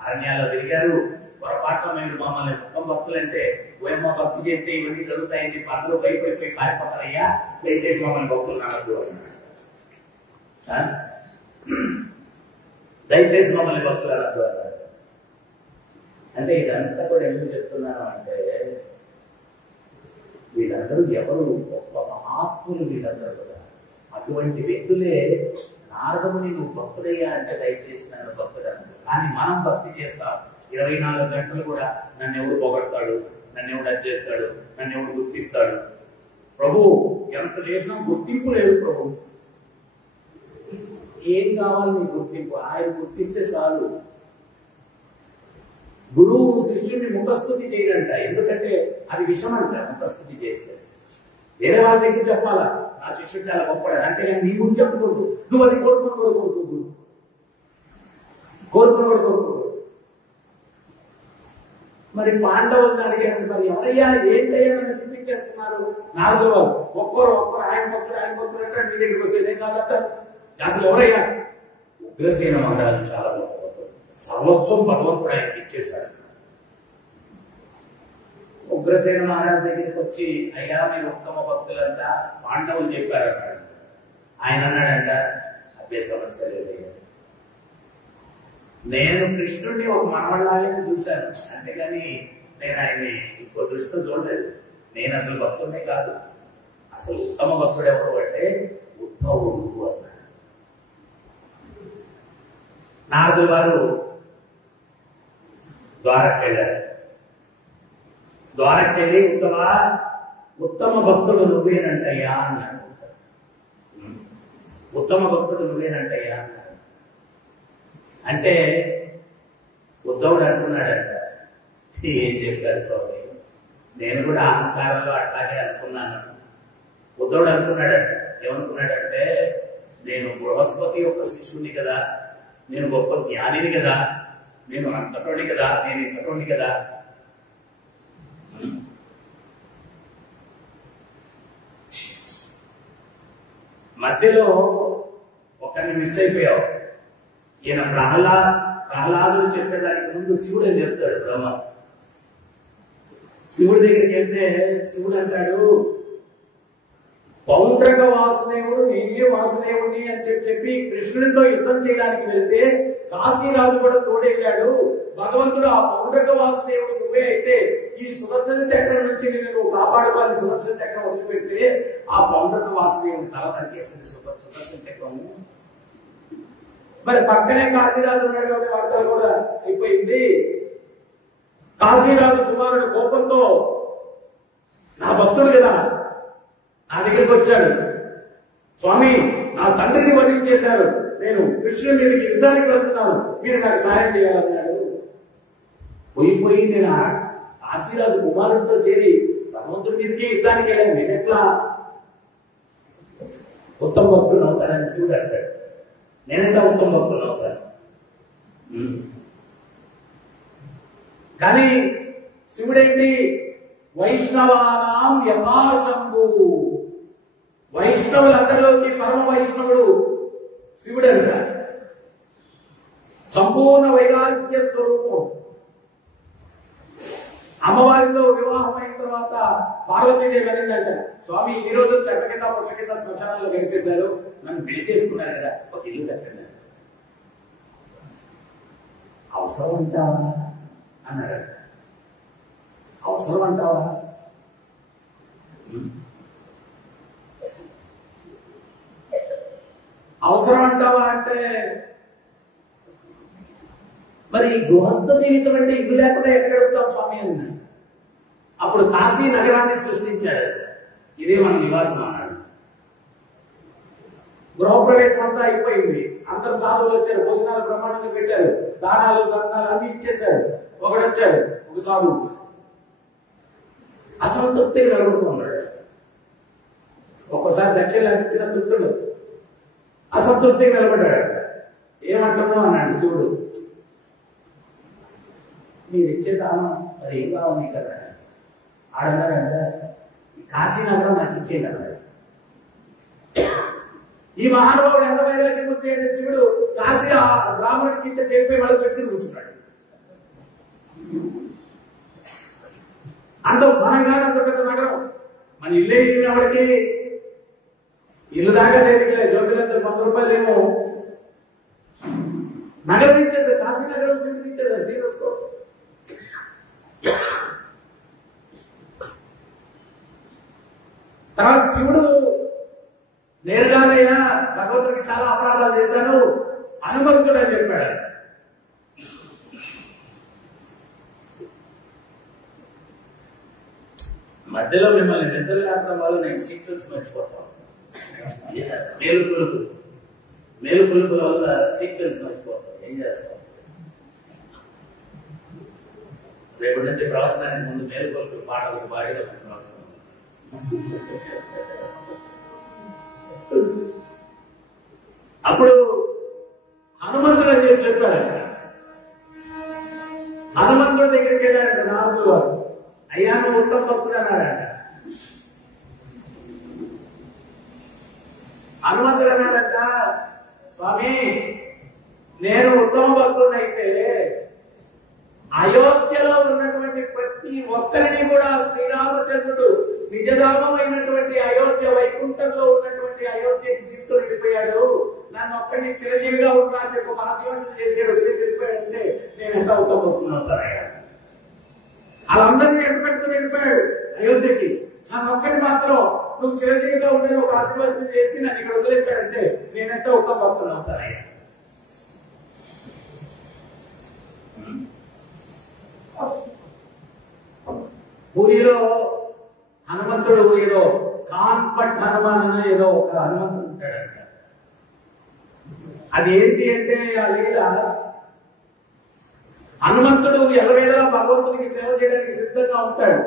అరణ్యాల్లో తిరిగారు, పొరపాటున మీరు మమ్మల్ని మొత్తం భక్తులంటే ఓయమ్మ భక్తి చేస్తే ఇవన్నీ జరుగుతాయని అందరూ భయపడిపోయి పారిపోతారయ్యా, దయచేసి మమ్మల్ని భక్తులు నమ్మద్దు అన్నాడు. దయచేసి మమ్మల్ని భక్తులు అనద్దు అన్నాడు. అంటే ఇదంతా కూడా ఎందుకు చెప్తున్నాను అంటే వీళ్ళందరూ ఎవరు గొప్ప మహాత్ములు వీళ్ళందరూ కూడా. అటువంటి వ్యక్తులే నారదముని నువ్వు భక్తుడయ్యా అంటే దయచేసి నన్ను భక్తుడు అన్నాడు. కానీ మనం భక్తి చేస్తాం 24 గంటలు కూడా నన్ను ఎవడు పొగడతాడు, నన్ను ఎవడు అది చేస్తాడు, నన్ను ఎవడు గుర్తిస్తాడు. ప్రభు ఎంత చేసినా గుర్తింపు లేదు ప్రభు. ఏం కావాలి నీ గుర్తింపు? ఆయన గుర్తిస్తే చాలు. గురువు శిష్యుడిని ముఖస్థుతి చేయడంట, ఎందుకంటే అది విషం అంట. ముఖస్థుతి చేస్తే వేరే వాళ్ళ దగ్గర చెప్పాలా నా శిష్యుడు చాలా గొప్పడు, అంతేగాని నీ ముందు చెప్పకూడదు. నువ్వు అది కోరుకుని కూడా కోరుకోకూడదు, కోరుకుని కూడా కోరుకోకూడదు. మరి పాండవులను అడిగారు, మరి ఎవరయ్యా ఏంటయ్యా నన్ను తిప్పించేస్తున్నారు నారదులు వారు? ఒక్కరు ఆయన భక్తుడు అంటే మీ దగ్గరికి వచ్చేదే కాదట. అసలు ఎవరయ్యా? ఉగ్రసేన మహారాజు చాలా గొప్ప, సర్వస్వం భగవంతుడు ఆయనకి ఇచ్చేశాడు. ఉగ్రసేన మహారాజు దగ్గరికి వచ్చి అయ్యా మీరు ఉత్తమ భక్తులంట పాండవులు చెప్పారన్నాడు. ఆయన అన్నాడంట అదే సమస్య లేదయ్యా, నేను కృష్ణుడిని ఒక మనవళ్ళాగే చూశాను, అంతేగాని నేను ఆయన్ని ఇంకో దృష్టితో చూడలేదు. నేను అసలు భక్తుడే కాదు. అసలు ఉత్తమ భక్తుడు ఎవరు అంటే ఉద్ధవుడు అన్నాడు. నారదుల వారు ద్వారకి వెళ్ళారు. ద్వారకి వెళ్ళి ఉత్తమ భక్తుడు నువ్వేనంటయ్యా అన్నాడు. ఉత్తమ భక్తుడు నువ్వేనంటయ్యా అన్నాడు. అంటే ఉద్ధవుడు అంటున్నాడంట, ఏం చెప్పారు స్వామి, నేను కూడా అహంకారంలో అట్లాగే అనుకున్నాను. ఉద్ధవుడు అనుకున్నాడంట, ఏమనుకున్నాడంటే నేను బృహస్పతి యొక్క శిష్యుని కదా, నేను గొప్ప జ్ఞానిని కదా, నేను అంతటోడి కదా, నేను ఇంతటోడి కదా. మధ్యలో ఒకరిని మిస్ అయిపోయావు. ఈయన ప్రహ్లాదుడు చెప్పేదానికి ముందు శివుడు అని చెప్తాడు. బ్రహ్మ శివుడి దగ్గరికి వెళ్తే శివుడు అంటాడు, పౌండ్రక వాసుదేవుడు నేనే వాసుదేవుడిని అని చెప్పి కృష్ణుడితో యుద్ధం చేయడానికి వెళ్తే కాశీరాజు కూడా తోడెళ్ళాడు. భగవంతుడు ఆ పౌండ్రక వాసుదేవుడు నువ్వే అయితే ఈ సుదర్శన చక్రం నుంచి నేను కాపాడుకోవాలని సుదర్శన చక్రం వదిలిపెడితే ఆ పౌండ్రక వాసుదేవుడి తల నరికేసింది సుదర్శన చక్రము. మరి పక్కనే కాశీరాజు ఉన్నటువంటి వార్తలు కూడా అయిపోయింది. కాశీరాజు కుమారుడు కోపంతో నా భక్తుడు కదా నా దగ్గరికి వచ్చాడు, స్వామి నా తండ్రిని వధించేశారు, నేను కృష్ణుడి మీదకి యుద్ధానికి వెళ్తున్నాను, మీరు నాకు సహాయం చేయాలన్నాడు. పోయి నేను కాశీరాజు కుమారుడితో చేరి భగవంతుడి మీదకి యుద్ధానికి వెళ్ళాను, నేను ఎట్లా ఉత్తమ భక్తుడు అవుతానని శివుడు అంటాడు. నేనంటే ఉత్తమ భక్తులు అవుతాను. కానీ శివుడేంటి వైష్ణవానాం యథాశంభు, వైష్ణవులందరిలోకి పరమ వైష్ణవుడు శివుడు అంట. సంపూర్ణ వైరాగ్య స్వరూపం. అమ్మవారితో వివాహం అయిన తర్వాత పార్వతీదేవి అనిందంట, స్వామి ఈ రోజు చెట్ల కింద పొట్ల కింద శ్మశానంలో గడిపేశారు, నన్ను పెళ్లి చేసుకున్నారు కదా, ఒక ఇల్లు కట్టండి. అవసరం అంటావా అన్నాడు. అవసరం అంటావా? అవసరం అంటావా అంటే మరి గృహస్థ జీవితం అంటే ఇల్లు లేకుండా ఎక్కడ వెళ్తాం స్వామి అన్నాడు. అప్పుడు కాశీ నగరాన్ని సృష్టించాడు, ఇదే మన నివాసం అన్నాడు. గృహప్రవేశం అంతా అయిపోయింది, అందరు సాధువులు వచ్చారు, భోజనాలు బ్రహ్మాండంగా పెట్టారు, దానాలు దండాలు అన్ని ఇచ్చేశారు. ఒకడు వచ్చాడు, ఒక సాధువు అసంతృప్తిగా నిలబడుతున్నాడు. ఒక్కోసారి దక్షిణ ఇచ్చిన తృప్తుడు అసంతృప్తికి నిలబడ్డాడు. ఏమంటామో అన్నాడు శివుడు. మీరు ఇచ్చే దానం మరి ఏం కావాలి నీకు కదా ఆడన్నాడంటే కాశీనగరం నాకు ఇచ్చేయండి అన్నాడు. ఈ మహానుభావుడు ఎంత వైరాగ్యం ఉంది అంటే శివుడు కాశీ బ్రాహ్మణుడికి ఇచ్చే సేవిపోయి మళ్ళీ చెట్టుకుని కూర్చున్నాడు. అంత ఘనంగా అంత పెద్ద నగరం, మన ఇల్లే ఇచ్చినప్పటికీ ఇల్లు దాకా దేనికిలే జోబిలంత 100 రూపాయలేమో నగరం ఇచ్చేసారు. కాశీ నగరం శివుడికి ఇచ్చేసారు. తీసేసుకో. తర్వాత శివుడు నేరుగానయ్యా భగవంతుడికి చాలా అపరాధాలు చేశాను హనుమంతుడు అని చెప్పాడు. మధ్యలో మిమ్మల్ని నిద్ర లేపడం వల్ల నేను సీక్వెన్స్ మర్చిపోతాను. మేలుకొలుపుల వల్ల సీక్వెన్స్ మర్చిపోతాం. ఏం చేస్తాం? రేపటి నుంచి ప్రవచనానికి ముందు మేలుకొలుపుల పాటలకు బాడీలో ప్రవచనం. అప్పుడు హనుమంతుడు అని చెప్పారు. హనుమంతుడి దగ్గరికి వెళ్ళారంట నారదులు వారు. అయ్యా నువ్వు ఉత్తమ భక్తుడు అన్నాడంట. హనుమంతుడు అన్నాడంట, స్వామి నేను ఉత్తమ భక్తుడైతే అయోధ్యలో ఉన్నటువంటి ప్రతి ఒక్కరిని కూడా శ్రీరామచంద్రుడు నిజధామమైనటువంటి అయోధ్య వైకుంఠంలో ఉన్నటువంటి అయోధ్యకి తీసుకుని వెళ్ళిపోయాడు. నన్ను ఒక్కడిని చిరంజీవిగా ఉన్నా అని చెప్పి ఆశీర్వాదం చేసాడు. వదిలేసి వెళ్ళిపోయాడంటే నేను ఎంత ఉత్తమవుతున్నాను. వాళ్ళందరినీ ఎంత పెట్టుకుని వెళ్ళిపోయాడు అయోధ్యకి. నన్ను ఒక్కడి మాత్రం నువ్వు చిరంజీవిగా ఉండని ఒక ఆశీర్వాదం చేసి నన్ను ఇక్కడ వదిలేశాడంటే నేనెంత ఉత్తమవుతున్నాను. పూరిలో హనుమంతుడు ఏదో కాన్పట్ హనుమాన్ అని ఏదో ఒక హనుమంతుడు ఉంటాడంట. అది ఏంటి అంటే ఆ లీల హనుమంతుడు ఎల్లవేళలా భగవంతునికి సేవ చేయడానికి సిద్ధంగా ఉంటాడు.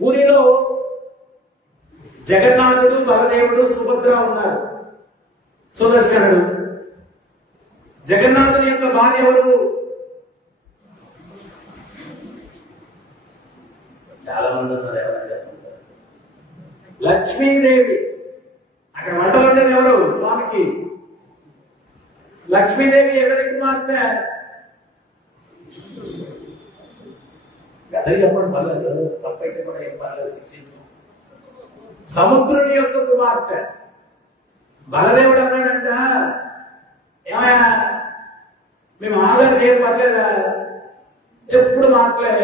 పూరిలో జగన్నాథుడు, బలదేవుడు, సుభద్ర ఉన్నారు. సుదర్శనుడు. జగన్నాథుని యొక్క భార్య ఎవరు? చాలా మంది ఉన్నారు. ఎవరైనా చెప్పుకుంటారు. లక్ష్మీదేవి. అక్కడ వంటలు ఉండేది ఎవరు? స్వామికి. లక్ష్మీదేవి ఎవరికి కుమార్తె? గతలు చెప్పడం పర్లేదు, తప్పైతే కూడా ఏం పర్లేదు, శిక్షించు. సముద్రుని యొక్క కుమార్తె. బలదేవుడు అన్నాడంట, ఏమయ్యా మేము ఆడగారికి ఏం పర్లేదా? ఎప్పుడు మాటలే.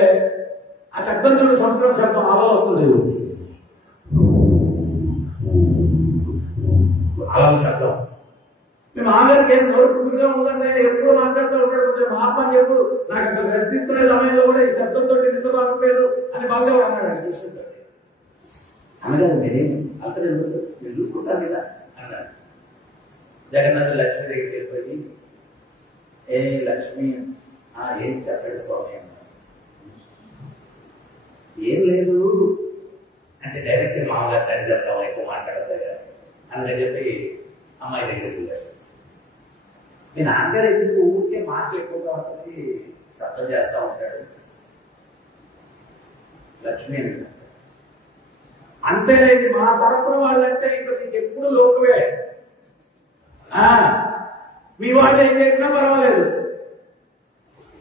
ఆ శబ్దం చూడు, సముద్రం శబ్దం అలా వస్తుంది. అలా శబ్దం మేము ఆగారికి ఏం నోరు పుట్టుగా ఉందంటే ఎప్పుడు మాట్లాడుతూ ఉంటాడు. కొంచెం ఆత్మ అని చెప్పు, నాకు అసలు రెస్ట్ తీసుకునే సమయంలో కూడా ఈ శబ్దంతో నిద్ర అనట్లేదు అని బాగా అన్నాడు కృష్ణుడు. అనగారు అతను మీరు చూసుకుంటారు కదా అన్నాడు. జగన్నాథ్ లక్ష్మి దగ్గరికి వెళ్ళిపోయి, ఏ లక్ష్మి ఏం చెప్పాడు స్వామి అన్నాడు. ఏం లేదు అంటే డైరెక్ట్ మామూలుగా టైం చెప్తాం, ఎక్కువ మాట్లాడతాయి కదా అందుకని చెప్పి అమ్మాయి దగ్గరికి వెళ్ళాడు. నేను నాన్నగారు ఎందుకు ఊరికే మాటలు ఎక్కువగా ఉంటుంది, శబ్దం చేస్తా ఉంటాడు. లక్ష్మి అంతేలేండి, మా తరపున వాళ్ళంటే ఇంకా నీకు ఎప్పుడు లోకువే. మీ వాళ్ళు ఏం చేసినా పర్వాలేదు.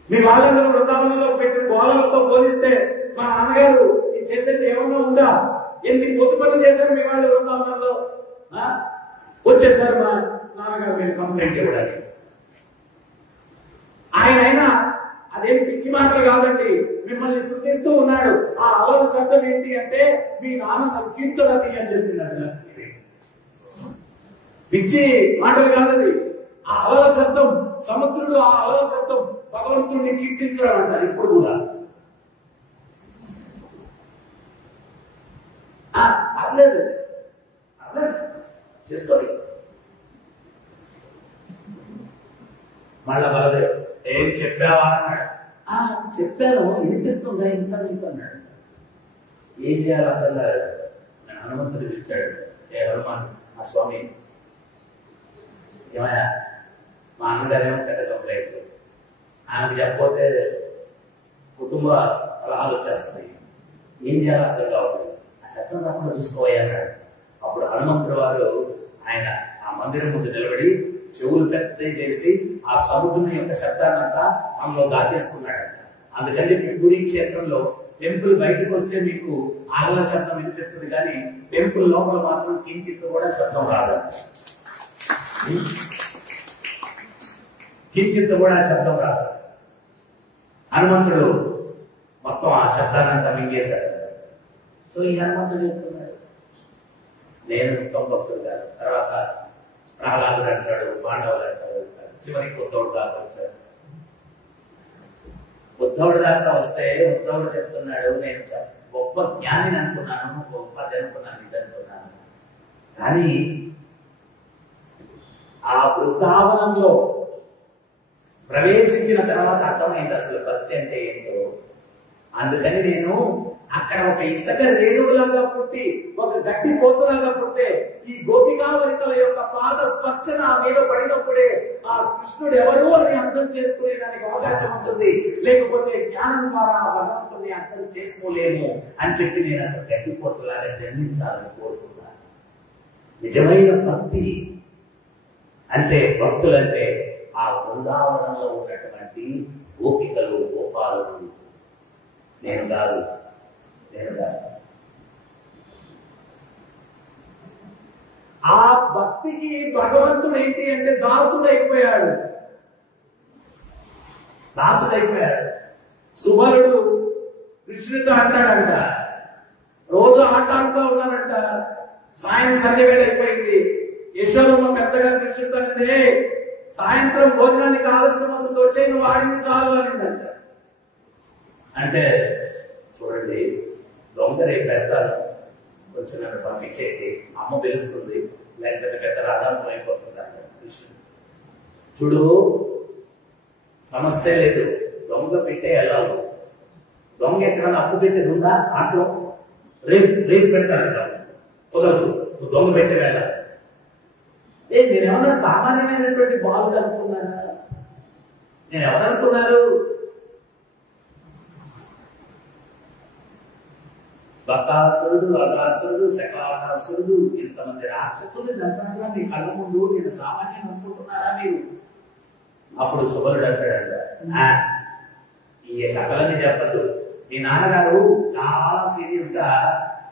మీ వాళ్ళందరూ వృందావనంలో పెట్టిన గోళలతో పోలిస్తే మా నాన్నగారు చేసేది ఏమన్నా ఉందా? ఎన్ని పొత్తు పనులు చేశారు మీ వాళ్ళు వృందావనంలో. వచ్చేసారు మా నాన్నగారు మీరు కంప్లైంట్ ఇవ్వడానికి. ఆయన అదేం పిచ్చి మాటలు కాదండి, మిమ్మల్ని శృతిస్తూ ఉన్నాడు. ఆ అలల శబ్దం ఏంటి అంటే మీ నాన్న సంకీర్తనది అని చెప్పినాడు. పిచ్చి మాటలు కాదది, ఆ అలల శబ్దం. సముద్రుడు ఆ అలల శబ్దం భగవంతుడిని కీర్తించడం అంటారు ఇప్పుడు కూడా. అర్లేదు చేసుకోండి. మళ్ళా బలదేవ్ ఏం చెప్పావా అన్నాడు. చెప్పాను, వినిపిస్తుందా ఇంత నీకు అన్నాడు. ఏం చేయాలి అర్థం కాదు. హనుమంతుడు పిలిచాడు, ఏ హనుమాన్ ఆ స్వామి ఏమయ్యా మా అన్నగారేమో పెద్ద కంప్లైంట్, ఆయనకు చెప్పకపోతే కుటుంబ కలహాలు వచ్చేస్తున్నాయి, ఏం చేయాలో అర్థం కావట్లేదు, ఆ చట్టం రాకుండా చూసుకోవయ్యా అన్నాడు. అప్పుడు హనుమంతుడు వారు ఆయన ఆ మందిరం ముందు నిలబడి చెవులు పెద్ద చేసి ఆ సముద్రం యొక్క శబ్దాన్నంతా మనలో దాచేసుకున్నాడు. అందుకని పూరీ క్షేత్రంలో టెంపుల్ బయటకు వస్తే మీకు ఆలల శబ్దం వినిపిస్తుంది, కానీ టెంపుల్ లోపల మాత్రం కించిత్ కూడా శబ్దం రాదు, కించిత్ కూడా శబ్దం రాదు. హనుమంతుడు మొత్తం ఆ శబ్దాన్నంతా మింగేశాడు. సో ఈ హనుమంతుడు చెప్తున్నాడు, నేను ఉత్తమ భక్తుడు కాదు. తర్వాత ప్రహ్లాదుడు అంటాడు, పాండవులు అంటాడు, చివరికి ఉద్ధవుడు దాకా వచ్చాడు. ఉద్ధవుడు దాకా వస్తే ఉద్ధవుడు చెప్తున్నాడు, నేను గొప్ప జ్ఞానిని అనుకున్నాను, గొప్ప అనుకున్నాను, ఇది అనుకున్నాను, కానీ ఆ బృందావనంలో ప్రవేశించిన తర్వాత అర్థమైంది అసలు భక్తి అంటే ఏంటో. అందుకని నేను అక్కడ ఒక ఇసుక రేణువులాగా పుట్టి, ఒక గట్టి పోతలాగా పుట్టే ఈ గోపికావనితల యొక్క పాద స్పర్శ నా మీద పడినప్పుడే ఆ కృష్ణుడు ఎవరు అని అర్థం చేసుకునేదానికి అవకాశం ఉంటుంది, లేకపోతే జ్ఞానం ద్వారా ఆ భగవంతుని అర్థం చేసుకోలేము అని చెప్పి నేను అక్కడ గట్టి పోతలాగా జన్మించాలని కోరుకున్నాను. నిజమైన భక్తి అంటే, భక్తులంటే ఆ బృందావనంలో ఉన్నటువంటి గోపికలు గోపాలు, నేను కాదు. ఆ భక్తికి భగవంతుడు ఏంటి అంటే దాసుడైపోయాడు. సుబలుడు కృష్ణుడితో అంటాడంట, రోజు ఆట ఆడుతూ ఉన్నారంట, సాయం సంధ్య వేళ అయిపోయింది, యశోదమ్మ పెద్దగా కృష్ణుడితో అనేది సాయంత్రం భోజనానికి ఆలస్యం అవుతుంది, వచ్చే నువ్వు ఆడింది చాలు అనిందంట. అంటే చూడండి, దొంగ రేపు పెడతాను, కొంచెం నన్ను పంపించేది, అమ్మ పిలుస్తుంది, లేకపోతే పెద్ద రాధాంతం అయిపోతుంది అంట కృష్ణుడు. చూడు, సమస్య లేదు, దొంగ పెట్టే వెళ్ళాలి. దొంగ ఎక్కడన్నా అప్పు పెట్టేది ఉందా ఆటలో? రేపు పెడతాను, కుదరదు, దొంగ పెట్టే వెళ్ళాలి. నేనేమన్నా సామాన్యమైనటువంటి బాలుడు అనుకున్నానా? నేను ఎవరనుకున్నారు? బకాసురుడు, అగాసురుడు, శకాసురుడు, ఇంతమంది రాక్షసులు జంతువులుగా మీ కళ్ళ ముందు నేను సామాన్యం అనుకుంటున్నారా మీరు? అప్పుడు సుబలుడు అంటాడంట, ఈ కథలన్నీ చెప్పద్దు, మీ నాన్నగారు చాలా సీరియస్ గా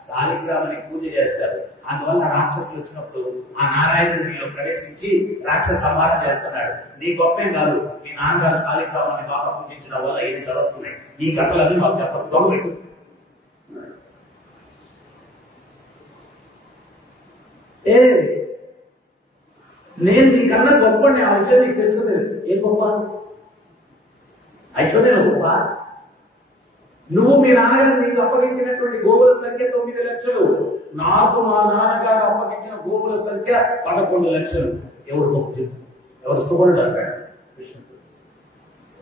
శాలిగ్రామని పూజ చేస్తారు, అందువల్ల రాక్షసులు వచ్చినప్పుడు ఆ నారాయణుడు మీలో ప్రవేశించి రాక్షస సంహారం చేస్తున్నాడు. నీ గొప్పేం కాదు, మీ నాన్నగారు శాలిగ్రామాన్ని బాగా పూజించడం వల్ల ఏమి జరుగుతున్నాయి, ఈ కథలన్నీ మాకు చెప్పదు, దొంగపెట్టు. నేను నీకన్నా గొప్ప, ఆ విషయం నీకు తెలుసు. ఏ గొప్ప? ఐశ్వర్యం గొప్ప? నువ్వు మీ నాన్నగారు నీకు అప్పగించినటువంటి గోవుల సంఖ్య 9 లక్షలు, నాకు మా నాన్నగారు అప్పగించిన గోవుల సంఖ్య 11 లక్షలు. ఎవరు గొప్ప చెప్పు? ఎవరు? సుబలుడు అంటాడు.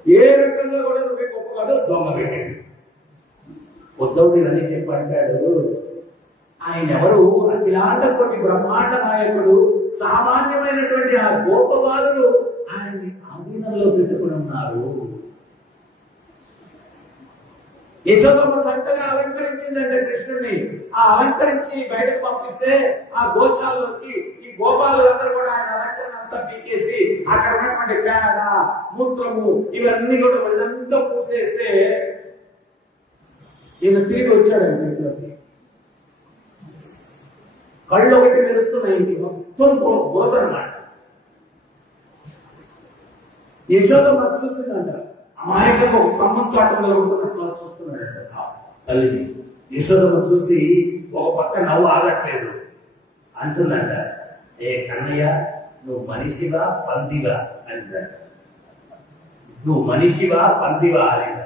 ఏ రకంగా కూడా నువ్వే గొప్ప కాదు, దొంగ పెట్టండి. ఉద్ధవుడు ఇవన్నీ చెప్పి అంటాడు, ఆయన ఎవరు? అఖిలాండ కోటి బ్రహ్మాండ నాయకుడు, సామాన్యమైనటువంటి ఆ గోపబాలులు ఆయన్ని ఆధీనంలో పెట్టుకుని ఉన్నారు. యశోదమ్మ చక్కగా అలంకరించిందంటే కృష్ణుడిని, ఆ అలంకరించి బయటకు పంపిస్తే ఆ గోశాలలోకి ఈ గోపాలందరూ కూడా ఆయన అలంకరణ అంతా పీకేసి అక్కడ ఉన్నటువంటి పేడ, మూత్రము ఇవన్నీ కూడా వాళ్ళంతా పూసేస్తే ఈయన తిరిగి వచ్చాడండి ఇంట్లోకి. కళ్ళు ఒకటి మెరుస్తున్నాయి, ఇంటి మొత్తం గోదరమాట. యశోదమ్మ చూసిందంట, అమాయకంగా ఒక స్తంభం చాటంలో చూస్తున్నాడంట తల్లిని. యశోదమ్మ చూసి ఒక పక్క నవ్వు ఆగట్లేదు, అంటుందంట, ఏ కన్నయ్య, నువ్వు మనిషివా పందివా అంటుందంట. నువ్వు మనిషివా పందివా అనింద.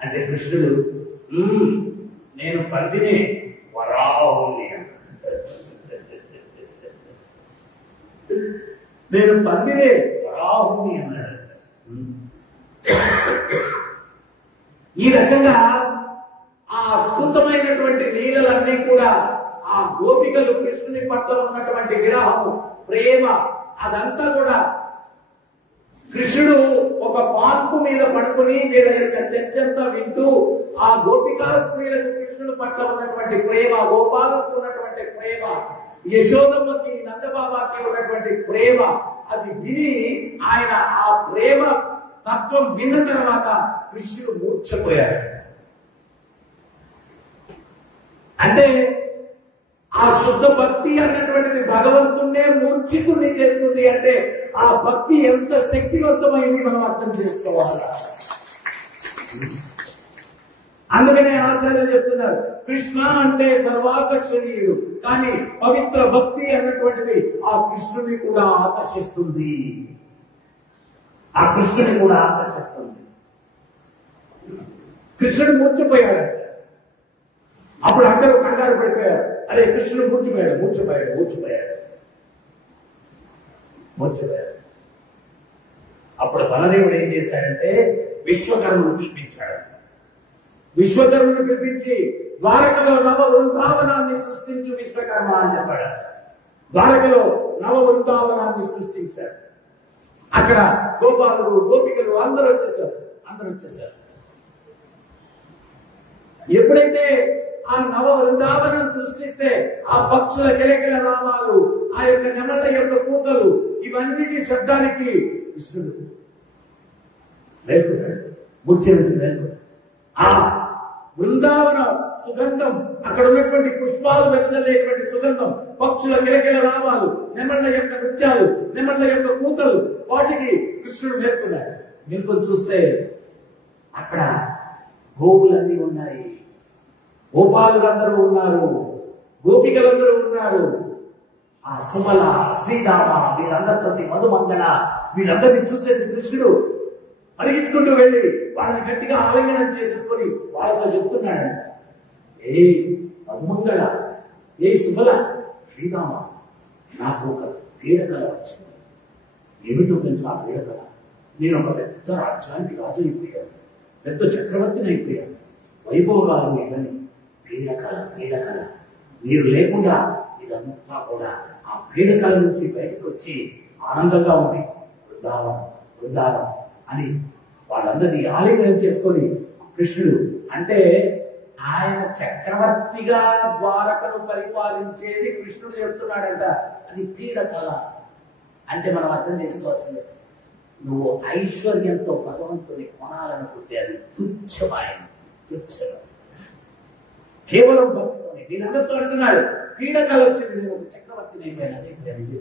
అంటే కృష్ణుడు, నేను పందిని, వరాహుని. నేను పందినే, వరాహుని అన్నాడు. ఈ రకంగా ఆ అద్భుతమైనటువంటి లీలలన్నీ కూడా ఆ గోపికలు కృష్ణుని పట్ల ఉన్నటువంటి విరహము, ప్రేమ అదంతా కూడా కృష్ణుడు ఒక పార్కు మీద పడుకుని వీళ్ళ యొక్క చర్చంతా వింటూ ఆ గోపికా స్త్రీలకు కృష్ణుడు పట్ల ఉన్నటువంటి ప్రేమ, గోపాలకు ఉన్నటువంటి ప్రేమ, యశోదమ్మకి నందబాబాకి ఉన్నటువంటి ప్రేమ అది విని ఆయన ఆ ప్రేమ తత్వం విన్న తర్వాత కృష్ణుడు మూర్ఛపోయాడు. అంటే ఆ శుద్ధ భక్తి అన్నటువంటిది భగవంతుణ్ణే మూర్ఛితుణ్ణి చేస్తుంది. అంటే ఆ భక్తి ఎంత శక్తివంతమైంది మనం అర్థం చేసుకోవాలి. అందుకనే ఆచార్యులు చెప్తున్నారు, కృష్ణ అంటే సర్వాకర్షణీయుడు, కానీ పవిత్ర భక్తి అన్నటువంటిది ఆ కృష్ణుని కూడా ఆకర్షిస్తుంది. ఆ కృష్ణుని కూడా ఆకర్షిస్తుంది. కృష్ణుడు మూర్ఛపోయాడు. అప్పుడు అందరూ కంగారు పడిపోయారు. అరే కృష్ణుడు మూర్ఛపోయాడు. అప్పుడు బలదేవుడు ఏం చేశాడంటే విశ్వకర్మను పిలిపించాడు. విశ్వకర్మను పిలిపించి ద్వారకలో నవ వృందావనాన్ని సృష్టించు విశ్వకర్మ అని చెప్పాడు. ద్వారకలో నవ వృందావనాన్ని సృష్టించాడు. అక్కడ గోపాలుడు, గోపికలు అందరూ వచ్చేసారు. ఎప్పుడైతే ఆ నవ వృందావనం సృష్టిస్తే ఆ పక్షుల కిలకిల రామాలు, ఆ యొక్క నెమళ్ళ యొక్క కూతలు, ఇవన్నిటి శబ్దానికి కృష్ణుడు లేకున్నాడు. ముఖ్యమంత్రి ఆ బృందావన సుగంధం, అక్కడ ఉన్నటువంటి పుష్పాలు వెదజల్లేటువంటి సుగంధం, పక్షుల కిలకిల రామాలు, నెమళ్ళ యొక్క నృత్యాలు, నెమళ్ళ యొక్క కూతలు, వాటికి కృష్ణుడు మేల్కొన్నాడు. మేల్కొని చూస్తే అక్కడ గోవులన్నీ ఉన్నాయి, గోపాలులందరూ ఉన్నారు, గోపికలందరూ ఉన్నారు. ఆ సుమల, శ్రీరామ వీళ్ళందరితో మధుమంగళ వీళ్ళందరినీ చూసేసి కృష్ణుడు పరిగెత్తుకుంటూ వెళ్ళి వాళ్ళని గట్టిగా ఆలింగనం చేసేసుకొని వాళ్ళతో చెప్తున్నాడు, ఏ మధుమంగళ, ఏ సుమల, శ్రీరామ, నాకు ఒక పీడకల వచ్చింది. ఏమిటో తెలుసు ఆ పీడకల? నేను ఒక పెద్ద రాజ్యానికి రాజు అయిపోయాను, పెద్ద చక్రవర్తిని అయిపోయాను, వైభోగాలు ఇవన్నీ పీడకల. మీరు లేకుండా ఇదంతా కూడా ఆ పీడకల నుంచి బయటకు వచ్చి ఆనందంగా ఉంది బృందావనం అని వాళ్ళందరినీ ఆలింగనం చేసుకొని కృష్ణుడు, అంటే ఆయన చక్రవర్తిగా ద్వారకను పరిపాలించేది కృష్ణుడు చెప్తున్నాడంట. అది పీడకల అంటే మనం అర్థం చేసుకోవాల్సిందే. నువ్వు ఐశ్వర్యంతో భగవంతుని కొనాలనుకుంటే అది తుచ్చమైంది. కేవలం భక్తుని వీళ్ళందరితో అంటున్నాడు, పీడకలు వచ్చింది, నేను ఒక చక్రవర్తిని అయిపోయాను.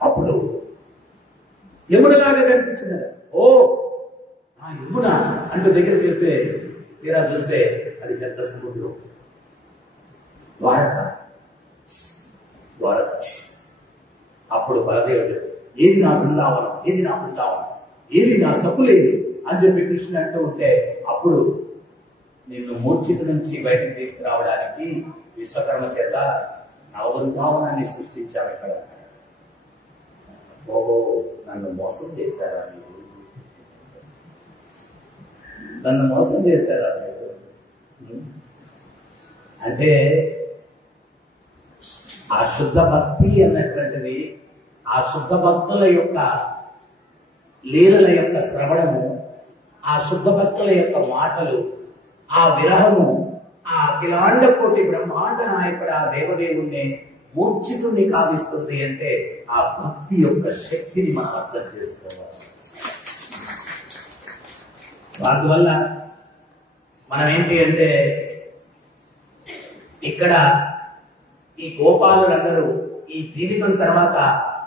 అప్పుడు యమునలాగా కనిపించింది. ఓ ఆ యమున అంటూ దగ్గరికి వెళ్తే తీరా చూస్తే అది పెద్ద సముద్రం, ద్వారక. అప్పుడు బలదేవుడు, ఏది నా బృందావనం, ఏది నా సకులేది అని చెప్పి కృష్ణుడు అంటూ ఉంటే, అప్పుడు నిన్ను మూర్ఛిత నుంచి బయటకు తీసుకురావడానికి విశ్వకర్మ చేత నవబృందావనాన్ని సృష్టించావు. ఇక్కడ ఓహో, నన్ను మోసం చేశారా మీరు? అంటే ఆ శుద్ధ భక్తి అన్నటువంటిది, ఆ శుద్ధ భక్తుల యొక్క లీలల యొక్క శ్రవణము, ఆ శుద్ధ భక్తుల యొక్క మాటలు, ఆ విరహము, ఆ అఖిలాండ కోటి బ్రహ్మాండ నాయకుడు ఆ దేవదేవుణ్ణి మూర్ఛితుణ్ణి కావిస్తుంది. అంటే ఆ భక్తి యొక్క శక్తిని మనం అర్థం చేసుకోవాలి. అందువల్ల మనం ఏంటి అంటే, ఇక్కడ ఈ గోపాలులందరూ ఈ జీవితం తర్వాత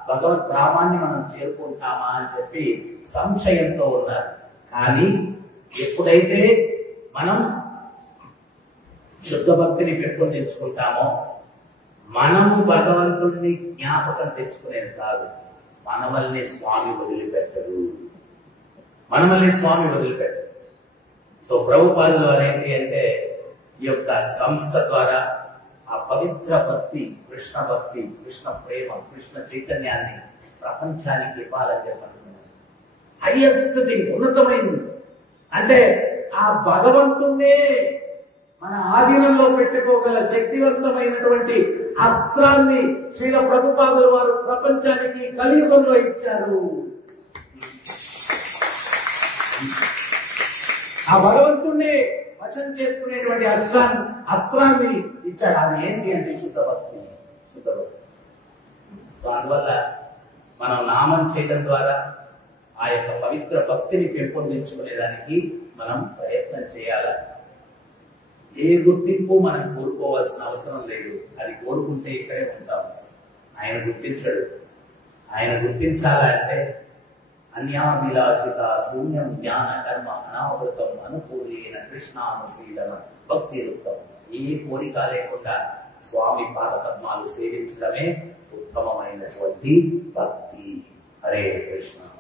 భగవద్ ధామాన్ని మనం చేరుకుంటామా అని చెప్పి సంశయంతో ఉన్నారు. కానీ ఎప్పుడైతే మనం శుద్ధ భక్తిని పెట్టుకొని తెచ్చుకుంటామో, మనము భగవంతుడిని జ్ఞాపకం తెచ్చుకునేది కాదు, మనమల్ని స్వామి వదిలిపెట్టరు. సో ప్రభుపాదుల వారు ఏంటి అంటే, ఈ యొక్క సంస్థ ద్వారా ఆ పవిత్ర భక్తి, కృష్ణ భక్తి, కృష్ణ ప్రేమ, కృష్ణ చైతన్యాన్ని ప్రపంచానికి ఇవ్వాలని చెప్పనుకున్నారు. హైయెస్ట్ థింగ్, ఉన్నతమైనది. అంటే ఆ భగవంతుణ్ణే మన ఆధీనంలో పెట్టుకోగల శక్తివంతమైనటువంటి అస్త్రాన్ని శ్రీల ప్రభుపాదుల వారు ప్రపంచానికి కలియుగంలో ఇచ్చారు. ఆ భగవంతుణ్ణి వచనం చేసుకునేటువంటి అస్త్రాన్ని ఇచ్చాడు. అది ఏంటి అంటే శుద్ధ భక్తి. సో అందువల్ల మనం నామం చేయడం ద్వారా ఆ యొక్క పవిత్ర భక్తిని పెంపొందించుకునేదానికి మనం ప్రయత్నం చేయాలి. ఏ గుర్తింపు మనం కోరుకోవాల్సిన అవసరం లేదు. అది కోరుకుంటే ఇక్కడే ఉంటాం. ఆయన గుర్తించడు. ఆయన గుర్తించాలంటే అన్యాభిలాషిత శూన్యం జ్ఞాన కర్మ అనావృతం అనుకూలైన కృష్ణానుశీలన భక్తి వృత్తం. ఏ కోరిక లేకుండా స్వామి పాదపద్మాలు సేవించడమే ఉత్తమమైనటువంటి భక్తి. హరే కృష్ణ.